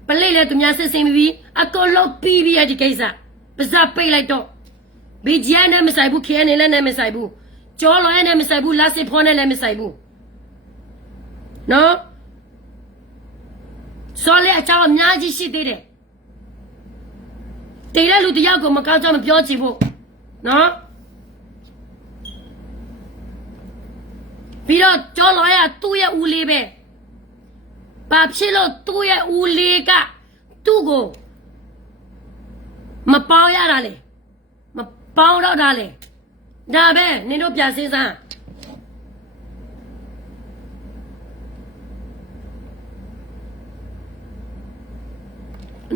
ပလိတ်လဲသူများစစ်စင်ပြီးအကုန်လုံးပြီးအဲ့ဒီကိစ္စပါဇက်ပိတ်လိုက်တော့ဘီဂျီနဲ့မဆိုင်ဘူးခဲနဲ့လည်းမဆိုင်ဘူးကြောလွယ်နဲ့မဆိုင်ဘူးလက်စစ်ဖောနဲ့လည်းမဆိုင်ဘူးနော်စော်လေအချောင်းအများကြီးရှိသေးတယ်တိတ်တဲ့လူတယောက်ကိုမကောင်းကြမပြောချင်ဘူးနော်ပြီးတော့ကြောလွယ်ကသူ့ရဲ့ဦးလေးပဲဘာဖြစ်လို့သူ့ရဲ့ဦးလေးကသူ့ကိုမပေါရတာလေမပေါတော့တာလေဒါပဲနင်တို့ပြစင်းစမ်း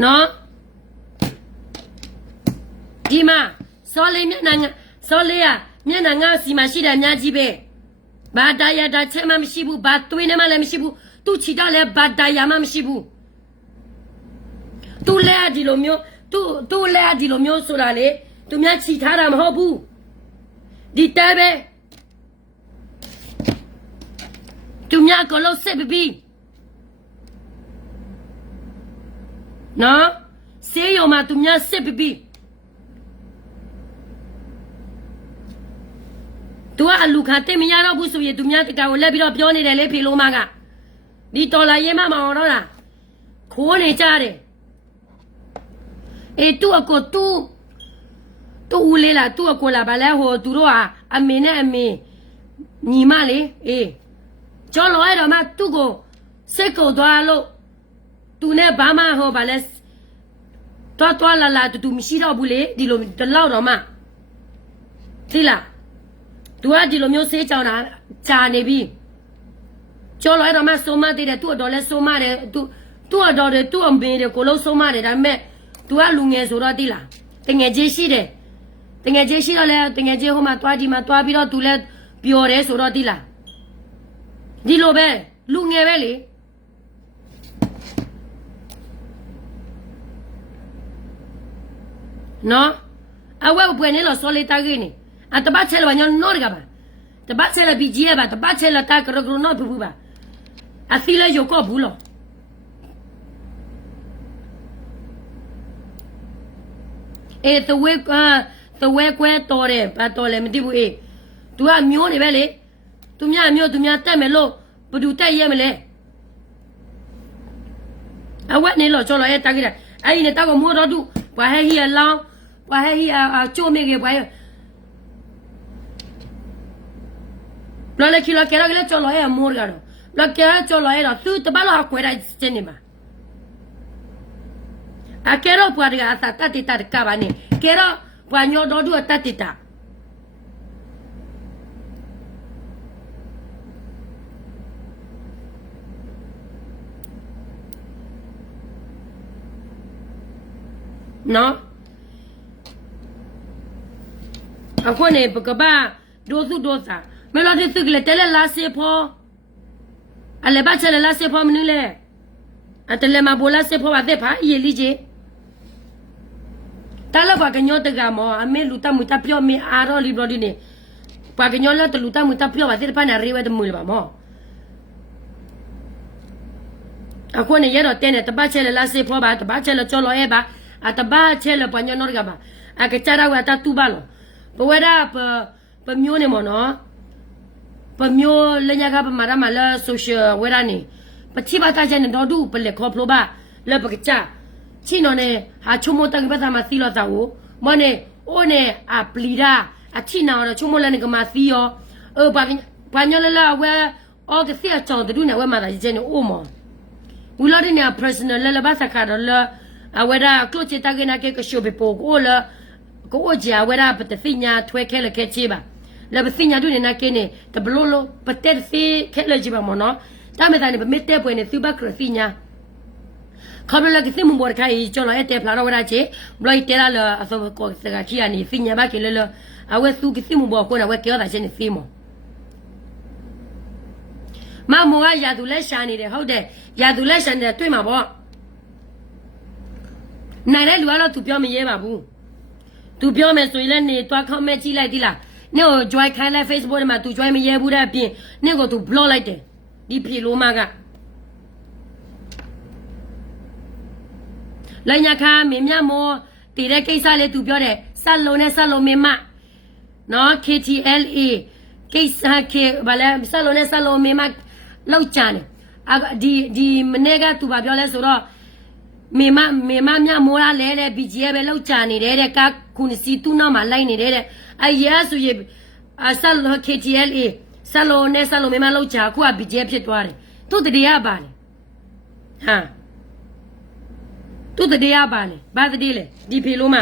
နော်ဒီမှာစောလေးမျက်နှာစောလေးကမျက်နှာငါစီမှာရှိတယ်အများကြီးပဲဘာတရတာချက်မှမရှိဘူးဘာသွေးနဲ့မှလည်းမရှိဘူးသူချီတော့လည်းဘာတရမှမရှိဘူးသူလည်းဒီလိုမျိုးသူလည်းဒီလိုမျိုးဆိုတာလေသူများချီထားတာမဟုတ်ဘူးဒီတဲပဲသူများကလို့စစ်ပြီးနော်စေးရုံမှာသူများစစ်ပြီးသူကအလူခံတင်မရတော့ဘူးဆိုရင်သူများတကယ်ကိုလက်ပြီးတော့ပြောနေတယ်လေဖေလိုမကဒီတော်လာရေးမမအောင်တော့လားခိုးနေကြတယ်အေးသူ့အကိုသူ့ဦးလေးလားသူ့အကိုလားဗလဲဟိုသူတို့ကအမေနဲ့အမေညီမလေးအေးကျော်လွယ်တော့မှသူ့ကိုစိတ်ကိုသွားလို့သူနဲ့ဘာမှဟိုဗလဲတော်လာတူမရှိတော့ဘူးလေဒီလိုတလောက်တော့မှသိလားသူကဒီလိုမျိုးဆေးကြောင်တာဂျာနေပြီကျော်လွယ်တော့မှစိုးမသေးတယ်သူ့အတော်လဲစိုးမတယ်သူ့အတော်တယ်သူ့အမေတွေကိုလုံးစိုးမတယ်ဒါပေမဲ့သူကလူငယ်ဆိုတော့သိလားတငယ်ချင်းရှိတယ်တငယ်ချင်းရှိတော့လဲတငယ်ချင်းဟိုမှာတွားဒီမှာတွားပြီးတော့သူလဲပျော်တယ်ဆိုတော့သိလားဒီလိုပဲလူငယ်ပဲလေနော်အဝဲပွဲနေလို့စောလေးတာကြီးနေအတပတ်ချဲလဘာညောနော်ကပါတပတ်ချဲလဘီဂျီပါတပတ်ချဲလတာကရဂရနော်ဘူးပါအသီလဲယောကောဘူးလို့အေးသဝဲကွဲတော်တယ်ဘာတော်လဲမသိဘူးအေး तू ကမျိုးနေပဲလေ तू မြမျိုး तू မြတက်မယ်လို့ဘသူတက်ရဲမလဲအဝက်နေလို့ကျော်လို့တာကြီးတယ်အဲ့ဒီနဲ့တောက်ကမိုးတော့သူဘာဟဲဟီလောင်းဘာဟဲဟီကျိုးမိကေဘာလော်လေခီလော်ကဲလော်ကျော်လို့မိုးကတော့ လောက်ကဲကြော်လာရတော့သူတပတ်လောက်ခွဲလိုက်စနေမှာအကဲတော့ပွားတကအသာတတ်တကပါနေကဲတော့ပွားညောတော့သူတတ်တနော်အခုနေပကဘာဒိုစုဒိုစာမလို့ဒီစုကလေးတဲလာစေဖို့အလေဘာချလာစေဖို့မနူလေအတလေမဘောလာစေဖို့အတဲ့ဖာယေလီဂျေတလဘကညောတကမောအမေလူတမူတပြောမီအာရောလီဘရဒီနေပကညောလတလူတမူတပြောပါတဲ့ဖာနာရေဝဲတမူလေပါမောအခုနေရတော့တဲနေတပတ်ချလာစေဖို့ပါတပတ်ချလာချောလောရဲပါအတပတ်ချလာပညောနော်ကပါအကချရာဝတာတူပါလောပဝရပမျိုးနေမနော်ပမျိုးလညာကပမာရမလာဆိုရှယ်ဝရနေပချိပါတာချနေတော့ဒူပလက်ခေါပလိုပါလပကချချီနော်နေဟာချုံမတန်ပသမသီလောတာကိုမနေအိုနေအပလီရာအချီနော်ချုံမလနေကမသီယောပါညလလာဝဲအော်ကစီအချောင်းတူနေဝဲမာတာချနေအိုမောဝီလာဒနေ personal လဘစခါတော့လအဝဲဒါကလုချီတာကနာကေကရှိုဘေပိုကိုလကိုအကြဝဲရပတသိညာထွဲခဲလခဲချေပါလပသိညာတို့နေနာကင်းနေတဘလို့လို့ပတက်စီခဲလကြည့်ပါမနော်တာမေတာနေပမစ်တဲ့ပွင့်နေသူဘကရသိညာခဘလကသိမှုဘော်ခိုင်ကျော်လာတဲ့ဖလာတော့ဝရချေဘလိုက်တဲလာလအစောကိုစကခီယာနေသိညာဘကလေလအဝဲသူကသိမှုဘော်ကိုနဝဲကြောတာချင်းနေသိမောမမောကရာသူလက်ရှာနေတယ်ဟုတ်တယ်ရာသူလက်ရှာနေတွေ့မှာပေါ့နိုင်တဲ့လူကတော့သူပြောမရဲပါဘူးသူပြောမယ်ဆိုရင်လည်းနေတွားခေါက်မဲ့ကြည့်လိုက်သီလားနေ့ကို join ခိုင်းလိုက် Facebook ထဲမှာသူ join မရဲဘူးတဲ့အပြင်နေ့ကိုသူ block လိုက်တယ်ဒီဖြေလို့မကလိုင်းညာခါမင်းမြမောတည်တဲ့ကိစ္စလေးသူပြောတယ်ဆက်လုံးနဲ့ဆက်လုံးမင်းမနော် KTLA ကိစ္စကေဘာလဲဆက်လုံးနဲ့ဆက်လုံးမင်းမလောက်ချတယ်ဒီမနေ့ကသူပြောလဲဆိုတော့မေမမြမိုးရလဲတဲ့ BGF ပဲလောက်ချနေတဲ့ကခုနစီတူနောက်မှာလိုက်နေတဲ့အဲရဆိုရဆယ်လို KTLA ဆယ်လိုနဲ့ဆယ်လိုမေမလောက်ချခုက BGF ဖြစ်သွားတယ်သူတည်းရပါလေဟာသူတည်းရပါလေဘာတည်းလဲဒီဖေလို့မ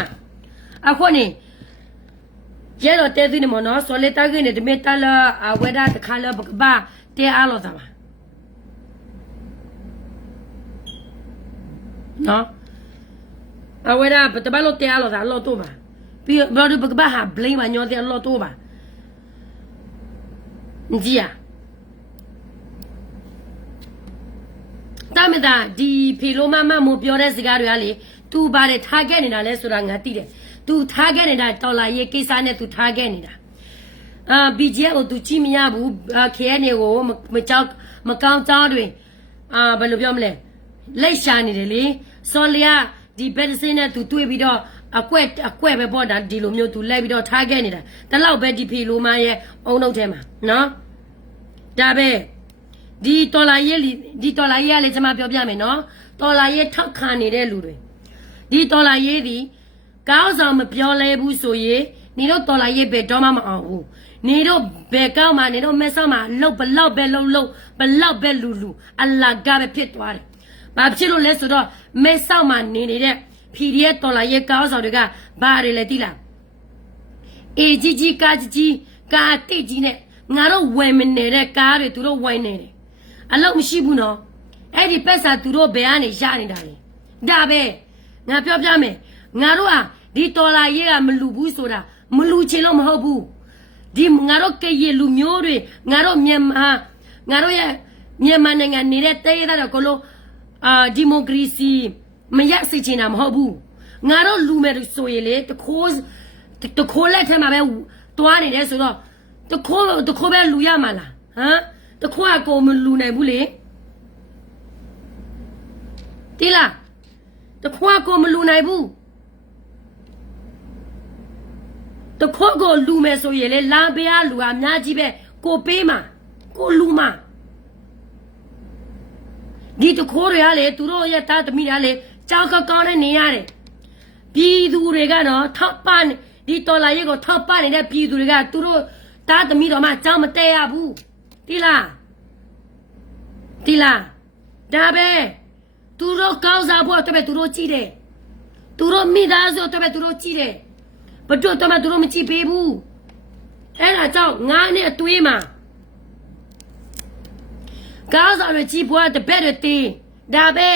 အခုနေရဲတော့တဲသိနေမနော်ဆိုလက်တာကနေဒီမေတလာဝဲတာတခါလဘကဘာတဲအားလို့သာပါနော်အဝဲတာတပတ်လို့တရားလို့သာလို့တော့ပါပြီးဘာလို့ဘကဘာဟာ blame မညောတဲ့လို့တော့ပါကြီးอ่ะတမတာဒီဖေလိုမမမို့ပြောတဲ့စကားတွေကလေ तू ပါတယ်ထားခဲ့နေတာလဲဆိုတာငါသိတယ် तू ထားခဲ့နေတာတော်လာရေးကိစ္စနဲ့ तू ထားခဲ့နေတာBGF ကို तू ကြည့်မရဘူး KN ကိုမကြောက်မကောင်းကြောင်းတွေဘယ်လိုပြောမလဲလက်ရှာနေတယ်လေစောလျာဒီဘက်စင်းနဲ့သူတွေ့ပြီးတော့အကွက်ပဲပေါ့ဒါဒီလိုမျိုးသူလိုက်ပြီးတော့ထားခဲ့နေတာတလောက်ပဲဒီဖီလိုမရဲ့အုံနောက်ထဲမှာနော်ဒါပဲဒီတော်လာရေးကလေကျွန်မပြောပြမယ်နော်တော်လာရေးထောက်ခံနေတဲ့လူတွေဒီတော်လာရေးဒီကောင်းဆောင်မပြောလဲဘူးဆိုရင်နေတော့တော်လာရေးပဲတော့မအောင်ဘူးနေတော့ဘယ်ကောင်းမှနေတော့မဲဆောက်မှလှုပ်ဘလောက်ပဲလှုပ်ဘလောက်ပဲလူအလာကပဲဖြစ်သွားတယ်ဘာဖြစ်လို့လဲဆိုတော့မဲဆောက်မှနေတဲ့ PDF တော်လာရဲ့ကောင်းဆောင်တွေကဘာတွေလဲသိလားအေကြီးကာကြီးကာတိတ်ကြီးနဲ့ငါတို့ဝယ်မနေတဲ့ကားတွေသူတို့ဝယ်နေတယ်အလောက်မရှိဘူးနော်အဲ့ဒီပက်စာသူတို့ဘယ်ကနေရနေတာလဲဒါပဲငါပြောပြမယ်ငါတို့ဟာဒီတော်လာရဲ့ကမလူဘူးဆိုတာမလူချင်လို့မဟုတ်ဘူးဒီငါတို့ကရဲ့လူမျိုးတွေငါတို့မြန်မာရဲ့မြန်မာနိုင်ငံနေတဲ့တဲရတဲ့ကိုလို့ဒီမိုကရေစီမရစေချင်တာမဟုတ်ဘူးငါတို့လူမယ်ဆိုရင်လေတခိုးလက်ထဲမှာပဲတွားနေတယ်ဆိုတော့တခိုးပဲလူရမှာလားဟမ်တခိုးကကိုမလူနိုင်ဘူးလေတိလားတခိုးကကိုမလူနိုင်ဘူးတခိုးကိုလူမယ်ဆိုရင်လေလာပေးရလူအများကြီးပဲကိုပေးမှာကိုလူမှာဒီတခိုးတွေကလေသူတို့ရဲ့တာသမီးတွေကလေကြောက်ကောင်းနဲ့နေရတယ်ပြည်သူတွေကနော်ထောက်ပံ့ဒီတော်လာရေးကိုထောက်ပံ့နေတဲ့ပြည်သူတွေကသူတို့တာသမီးတော်မှကြောက်မတဲရဘူးတိလား တီလာဒါပဲသူတို့ကောင်းစားဖို့အတွက်ပဲသူတို့ကြည့်တယ်သူတို့မိသားစုအတွက်ပဲသူတို့ကြည့်တယ်ဘတ်တော့မှသူတို့မကြည့်ပေးဘူးအဲ့ဒါကြောင့်ငါနဲ့အတွေးမှာကောင်းစားရကြည့်ဖို့တပည့်တွေတင်းဒါပဲ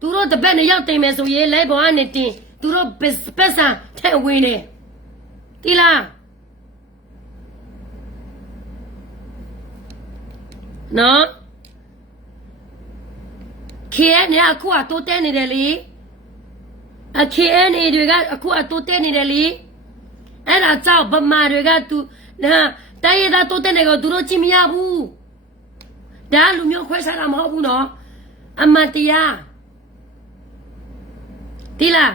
သူတို့တပည့်နဲ့ရောက်တင်မယ်ဆိုရင်လဲပေါ်ကနေတင်းသူတို့ပက်ဆန်ထဲဝင်နေတီလာနော်KN အခုအတိုးတဲနေတယ်လေKN တွေကအခုအတိုးတဲနေတယ်လေအဲ့ဒါကြောင့်ဗမာတွေကသူတိုင်းရသားတိုးတဲနေကိုသူတို့ကြည့်မရဘူးဒါလူမျိုးခွဲခြားတာမဟုတ်ဘူးနော်အမှန်တရားဒီလား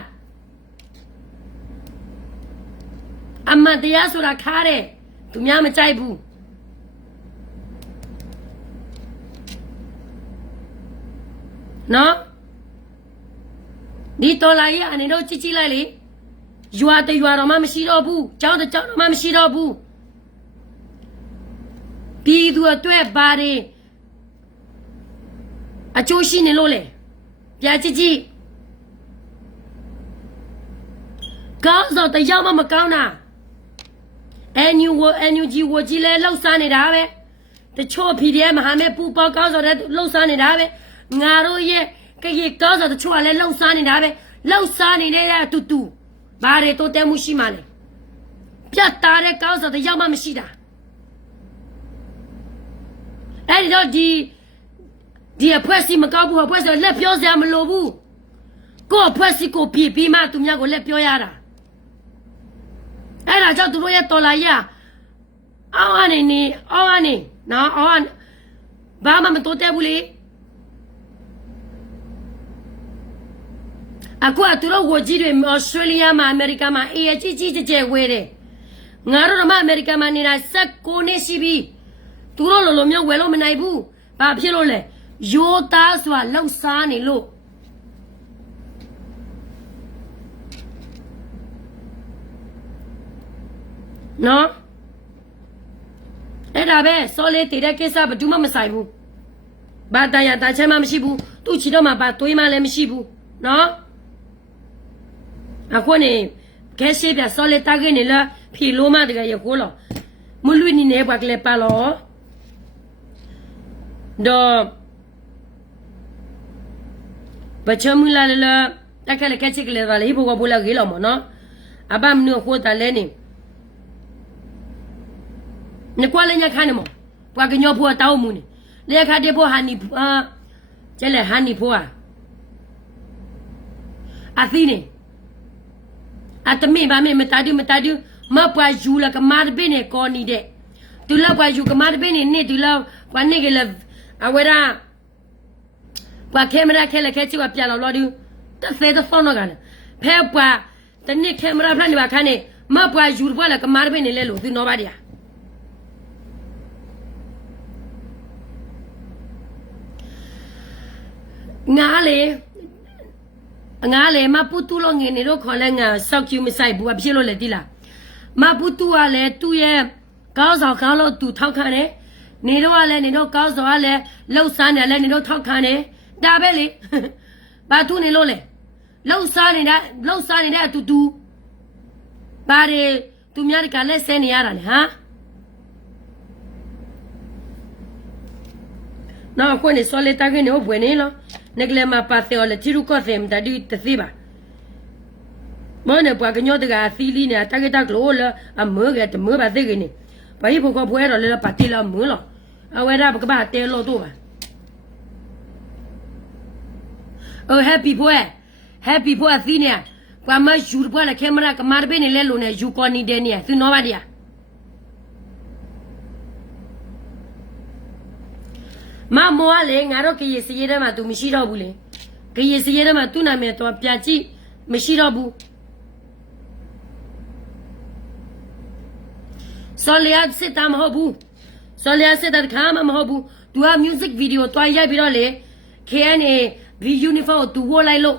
အမှန်တရားဆိုတာခါတယ်သူများမကြိုက်ဘူးနော်ဒီတော်လာရဲ့အနေတော့ကြည့်ကြည့်လိုက်လေရွာတရွာတော့မှမရှိတော့ဘူးကျောင်းတကျောင်းတော့မှမရှိတော့ဘူးပြည်သူအတွက်ပါတယ်အကျိုးရှိနေလို့လေပြကြည့်ကြည့်ကောင်းတော့တရားမှမကောင်းတာNUG ဝကြီးလဲလှုပ်ရှားနေတာပဲတချို့ PDF မဟာမဲပူပေါကောင်းဆိုတဲ့လှုပ်ရှားနေတာပဲငါတို့ရဲ့ကြည်ကောင်းဆိုတချို့ကလည်းလှုပ်ရှားနေတာပဲလှုပ်ရှားနေတဲ့အတူတူဘာတွေတိုးတက်မှုရှိမှလဲပြတ်သားတဲ့ကောင်းဆိုတရားမှမရှိတာအဲ့ဒီတော့ဒီအဖွဲ့စီမကောက်ဘူးအဖွဲ့စီလက်ပြောစရာမလိုဘူးကိုအဖွဲ့စီကိုပြေးပြီးမှသူများကိုလက်ပြောရတာအဲ့ဒါကြောင့်သူတို့ရဲ့တော်လာရအောင်းအနေနဲ့အောင်းအနေနော်အောင်းဘာမှမတိုးတက်ဘူးလေအခုကသူတို့ဝကြီးတွေဩစတြေးလျမှာအမေရိကန်မှာအေးကြီးကျယ်ဝဲတယ်ငါတို့ကမှအမေရိကန်မှာနေတာ16နှစ်ရှိပြီသူတို့လိုမျိုးဝယ်လို့မနိုင်ဘူးဘာဖြစ်လို့လဲရိုးသားစွာလှုပ်ရှားနေလို့နော်အဲ့ဒါပဲစောလေးတည်တဲ့ကိစ္စဘယ်သူမှမဆိုင်ဘူးဘာတရားတာချမ်းမှမရှိဘူးသူ့ချီတော့မှဘာတွေးမှလည်းမရှိဘူးနော်အခုနေခဲရှိပြစောလေးတာကနေလားဖြီလို့မှတကယ်ရခိုးလို့မလွိနေနေပါကလေးပါလို့တော့ဘချမူလာလာတက်ကလေးကချစ်ကလေးပါလေဘောကဘောလာကြီးလို့မနော်အဘမနုခိုးတာလဲနေ你过来人家看的么？我跟鸟婆倒木呢，人家看这婆喊你这来喊你婆啊，阿谁呢？阿他没把没打丢，没把油了个妈的被呢搞你的，丢了把油个妈的被呢丢了，把那个了啊为啥？把camera开了开起我别了老丢，这谁都放那个了，拍把等你 camera 拍你把看呢，没把油把了个妈的被呢来录丢哪把的呀？ငါလေမပူတူလို့ငနေတော့ခေါ်လဲငါစောက်ကျူမဆိုင်ဘူးဖြစ်လို့လေတိလားမပူတူကလည်းသူ့ရဲ့ကောင်းဆောင်ကောင်းလို့သူထောက်ခံတယ်နေတော့ကလည်းနေတော့ကောင်းဆောင်ကလည်းလှုပ်ရှားနေလည်းနေတော့ထောက်ခံတယ်ဒါပဲလေဘာသူနေလို့လဲလှုပ်ရှားနေတဲ့အတူတူဘာတွေသူများကလည်းဆဲနေရတာလေဟာနော်အခုနေစောလေးတာကနေဘွယ်နေလို့Neglema paseo le tiru kosem tadi tesiba. Mana buat kenyo tega asili ni tak kita keluar amu ke temu pasal gini. Bayi pokok buat le pati la amu lo. Awalnya bukan bahasa lo tu bah. Oh happy boy asini ya. Buat macam buat le kamera kamar beni le lo ne jukon ni deni ya. Tu nama dia. Ma mua le ngaro ke ye siyera ma tu mishi ro bu le ke ye siyera ma tu na me to pya chi mishi ro bu solia sit am ho bu solia sit da khama ma ho bu tu a music video to yai bi ro le KNA V uniform tu wo lai lo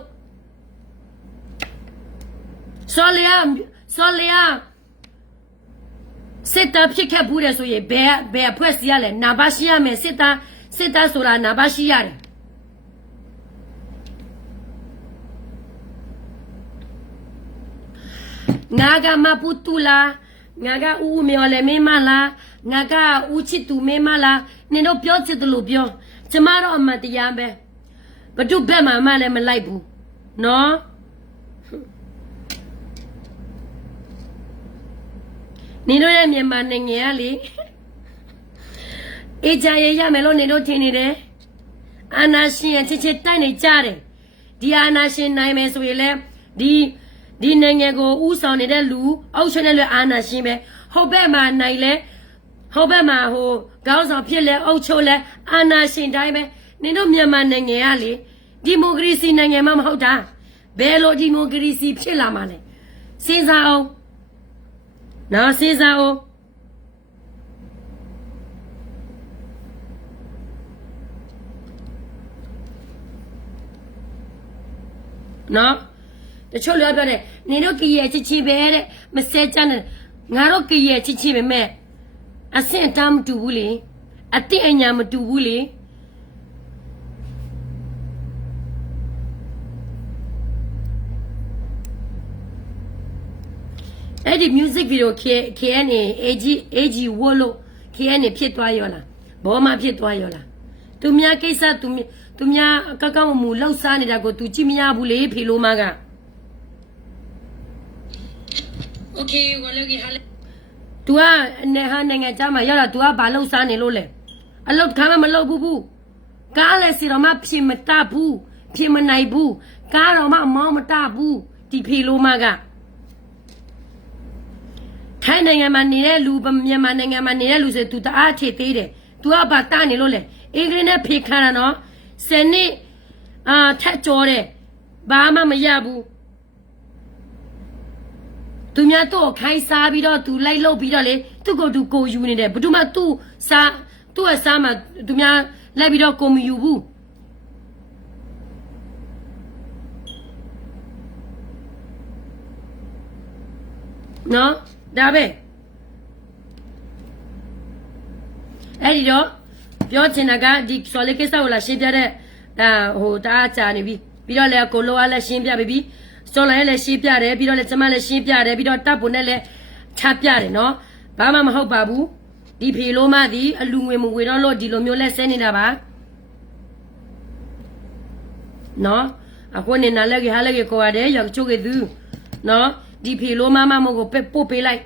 solia sit da phit khat bu de so ye be phwet si ya le na ba shi ya me sit da စစ်သားဆိုတာနာပါရှိရတယ်ငါကမပူတူလာငါကဦးမျော်လည်းမင်းမလားငါကဦးချစ်သူမင်းမလားနင်တို့ပြောချစ်တယ်လို့ပြောကျမတော့အမှန်တရားပဲဘဒုဘက်မှာမှလည်းမလိုက်ဘူးနော်နင်တို့ရဲ့မြန်မာနိုင်ငံကလေအေဂျာရရမယ်လို့နင်တို့ထင်နေတယ်အာနာရှင်ရဲ့ချစ်ချစ်တိုက်နေကြတယ်ဒီအာနာရှင်နိုင်မယ်ဆိုရင်လည်းဒီနိုင်ငံကိုဥဆောင်နေတဲ့လူအောက်ချတဲ့လူအာနာရှင်ပဲဟုတ်ဘက်မှာနိုင်လဲဟုတ်ဘက်မှာဟိုခေါင်းဆောင်ဖြစ်လဲအုပ်ချုပ်လဲအာနာရှင်တိုင်းပဲနင်တို့မြန်မာနိုင်ငံကလေဒီမိုကရေစီနိုင်ငံမှမဟုတ်တာဘယ်လိုဒီမိုကရေစီဖြစ်လာမှာလဲစဉ်းစားအောင်နော်စဉ်းစားအောင်နော်တချို့လူပြောတယ်နင်တို့ကြည်ရဲ့ချစ်ချင်းပဲတဲ့မစဲကြနဲ့ငါတို့ကြည်ရဲ့ချစ်ချင်းပဲမဲ့အဆင့်တမ်းမတူဘူးလေအတိအညာမတူဘူးလေအဲ့ဒီ music video KN AG ဝလို့ KN ဖြစ်သွားရောလားဘောမဖြစ်သွားရောလားသူများကိစ္စသူများကောက်ကောက်မူလောက်စားနေတာကို तू ကြည့်မရဘူးလေဖေလိုမက Okay ဝလကီဟာလေ तू ကနေဟာနိုင်ငံသားမှာရောက်လာ तू ဘာလောက်စားနေလို့လဲအလုပ်ခါမလုပ်ဘူးကားလဲစီတော့မဖြစ်မတဘူးဖြစ်မနိုင်ဘူးကားတော့မအမောင်းမတဘူးဒီဖေလိုမကထိုင်းနိုင်ငံမှာနေတဲ့လူမြန်မာနိုင်ငံမှာနေတဲ့လူဆို तू တအားချေသေးတယ် तू ဘာတာနေလို့လဲအင်္ဂလိပ်နဲ့ဖေခါတာနော်စနစ်ထက်ကြောတယ်ဘာမှမရဘူးသူများတော့ခိုင်းစားပြီးတော့ तू လိုက်လုပ်ပြီးတော့လေသူ့ကို तू ကိုယူနေတယ်ဘယ်သူမှ तू စားသူ့အစားမှာသူများလိုက်ပြီးတော့ကိုမယူဘူးနော်ဒါပဲအဲ့ဒီတော့ပြောချင်တာကဒီဆော်လေးကိစ္စကိုလာရှင်းပြတဲ့ဟိုတအားကြာနေပြီပြီးတော့လည်းကိုလိုအားလည်းရှင်းပြပြီဆော်လည်းရှင်းပြတယ်ပြီးတော့လည်းကျမလည်းရှင်းပြတယ်ပြီးတော့တပ်ပုံနဲ့လည်းချပြတယ်နော်ဘာမှမဟုတ်ပါဘူးဒီဖေလိုမသည်အလူငွေမဝေတော့လို့ဒီလိုမျိုးလဲဆဲနေတာပါနော်အခုနေနာလည်းဟာလည်းကိုရတယ်ရောက်ချိုးကသူနော်ဒီဖေလိုမမမကိုပို့ပေးလိုက်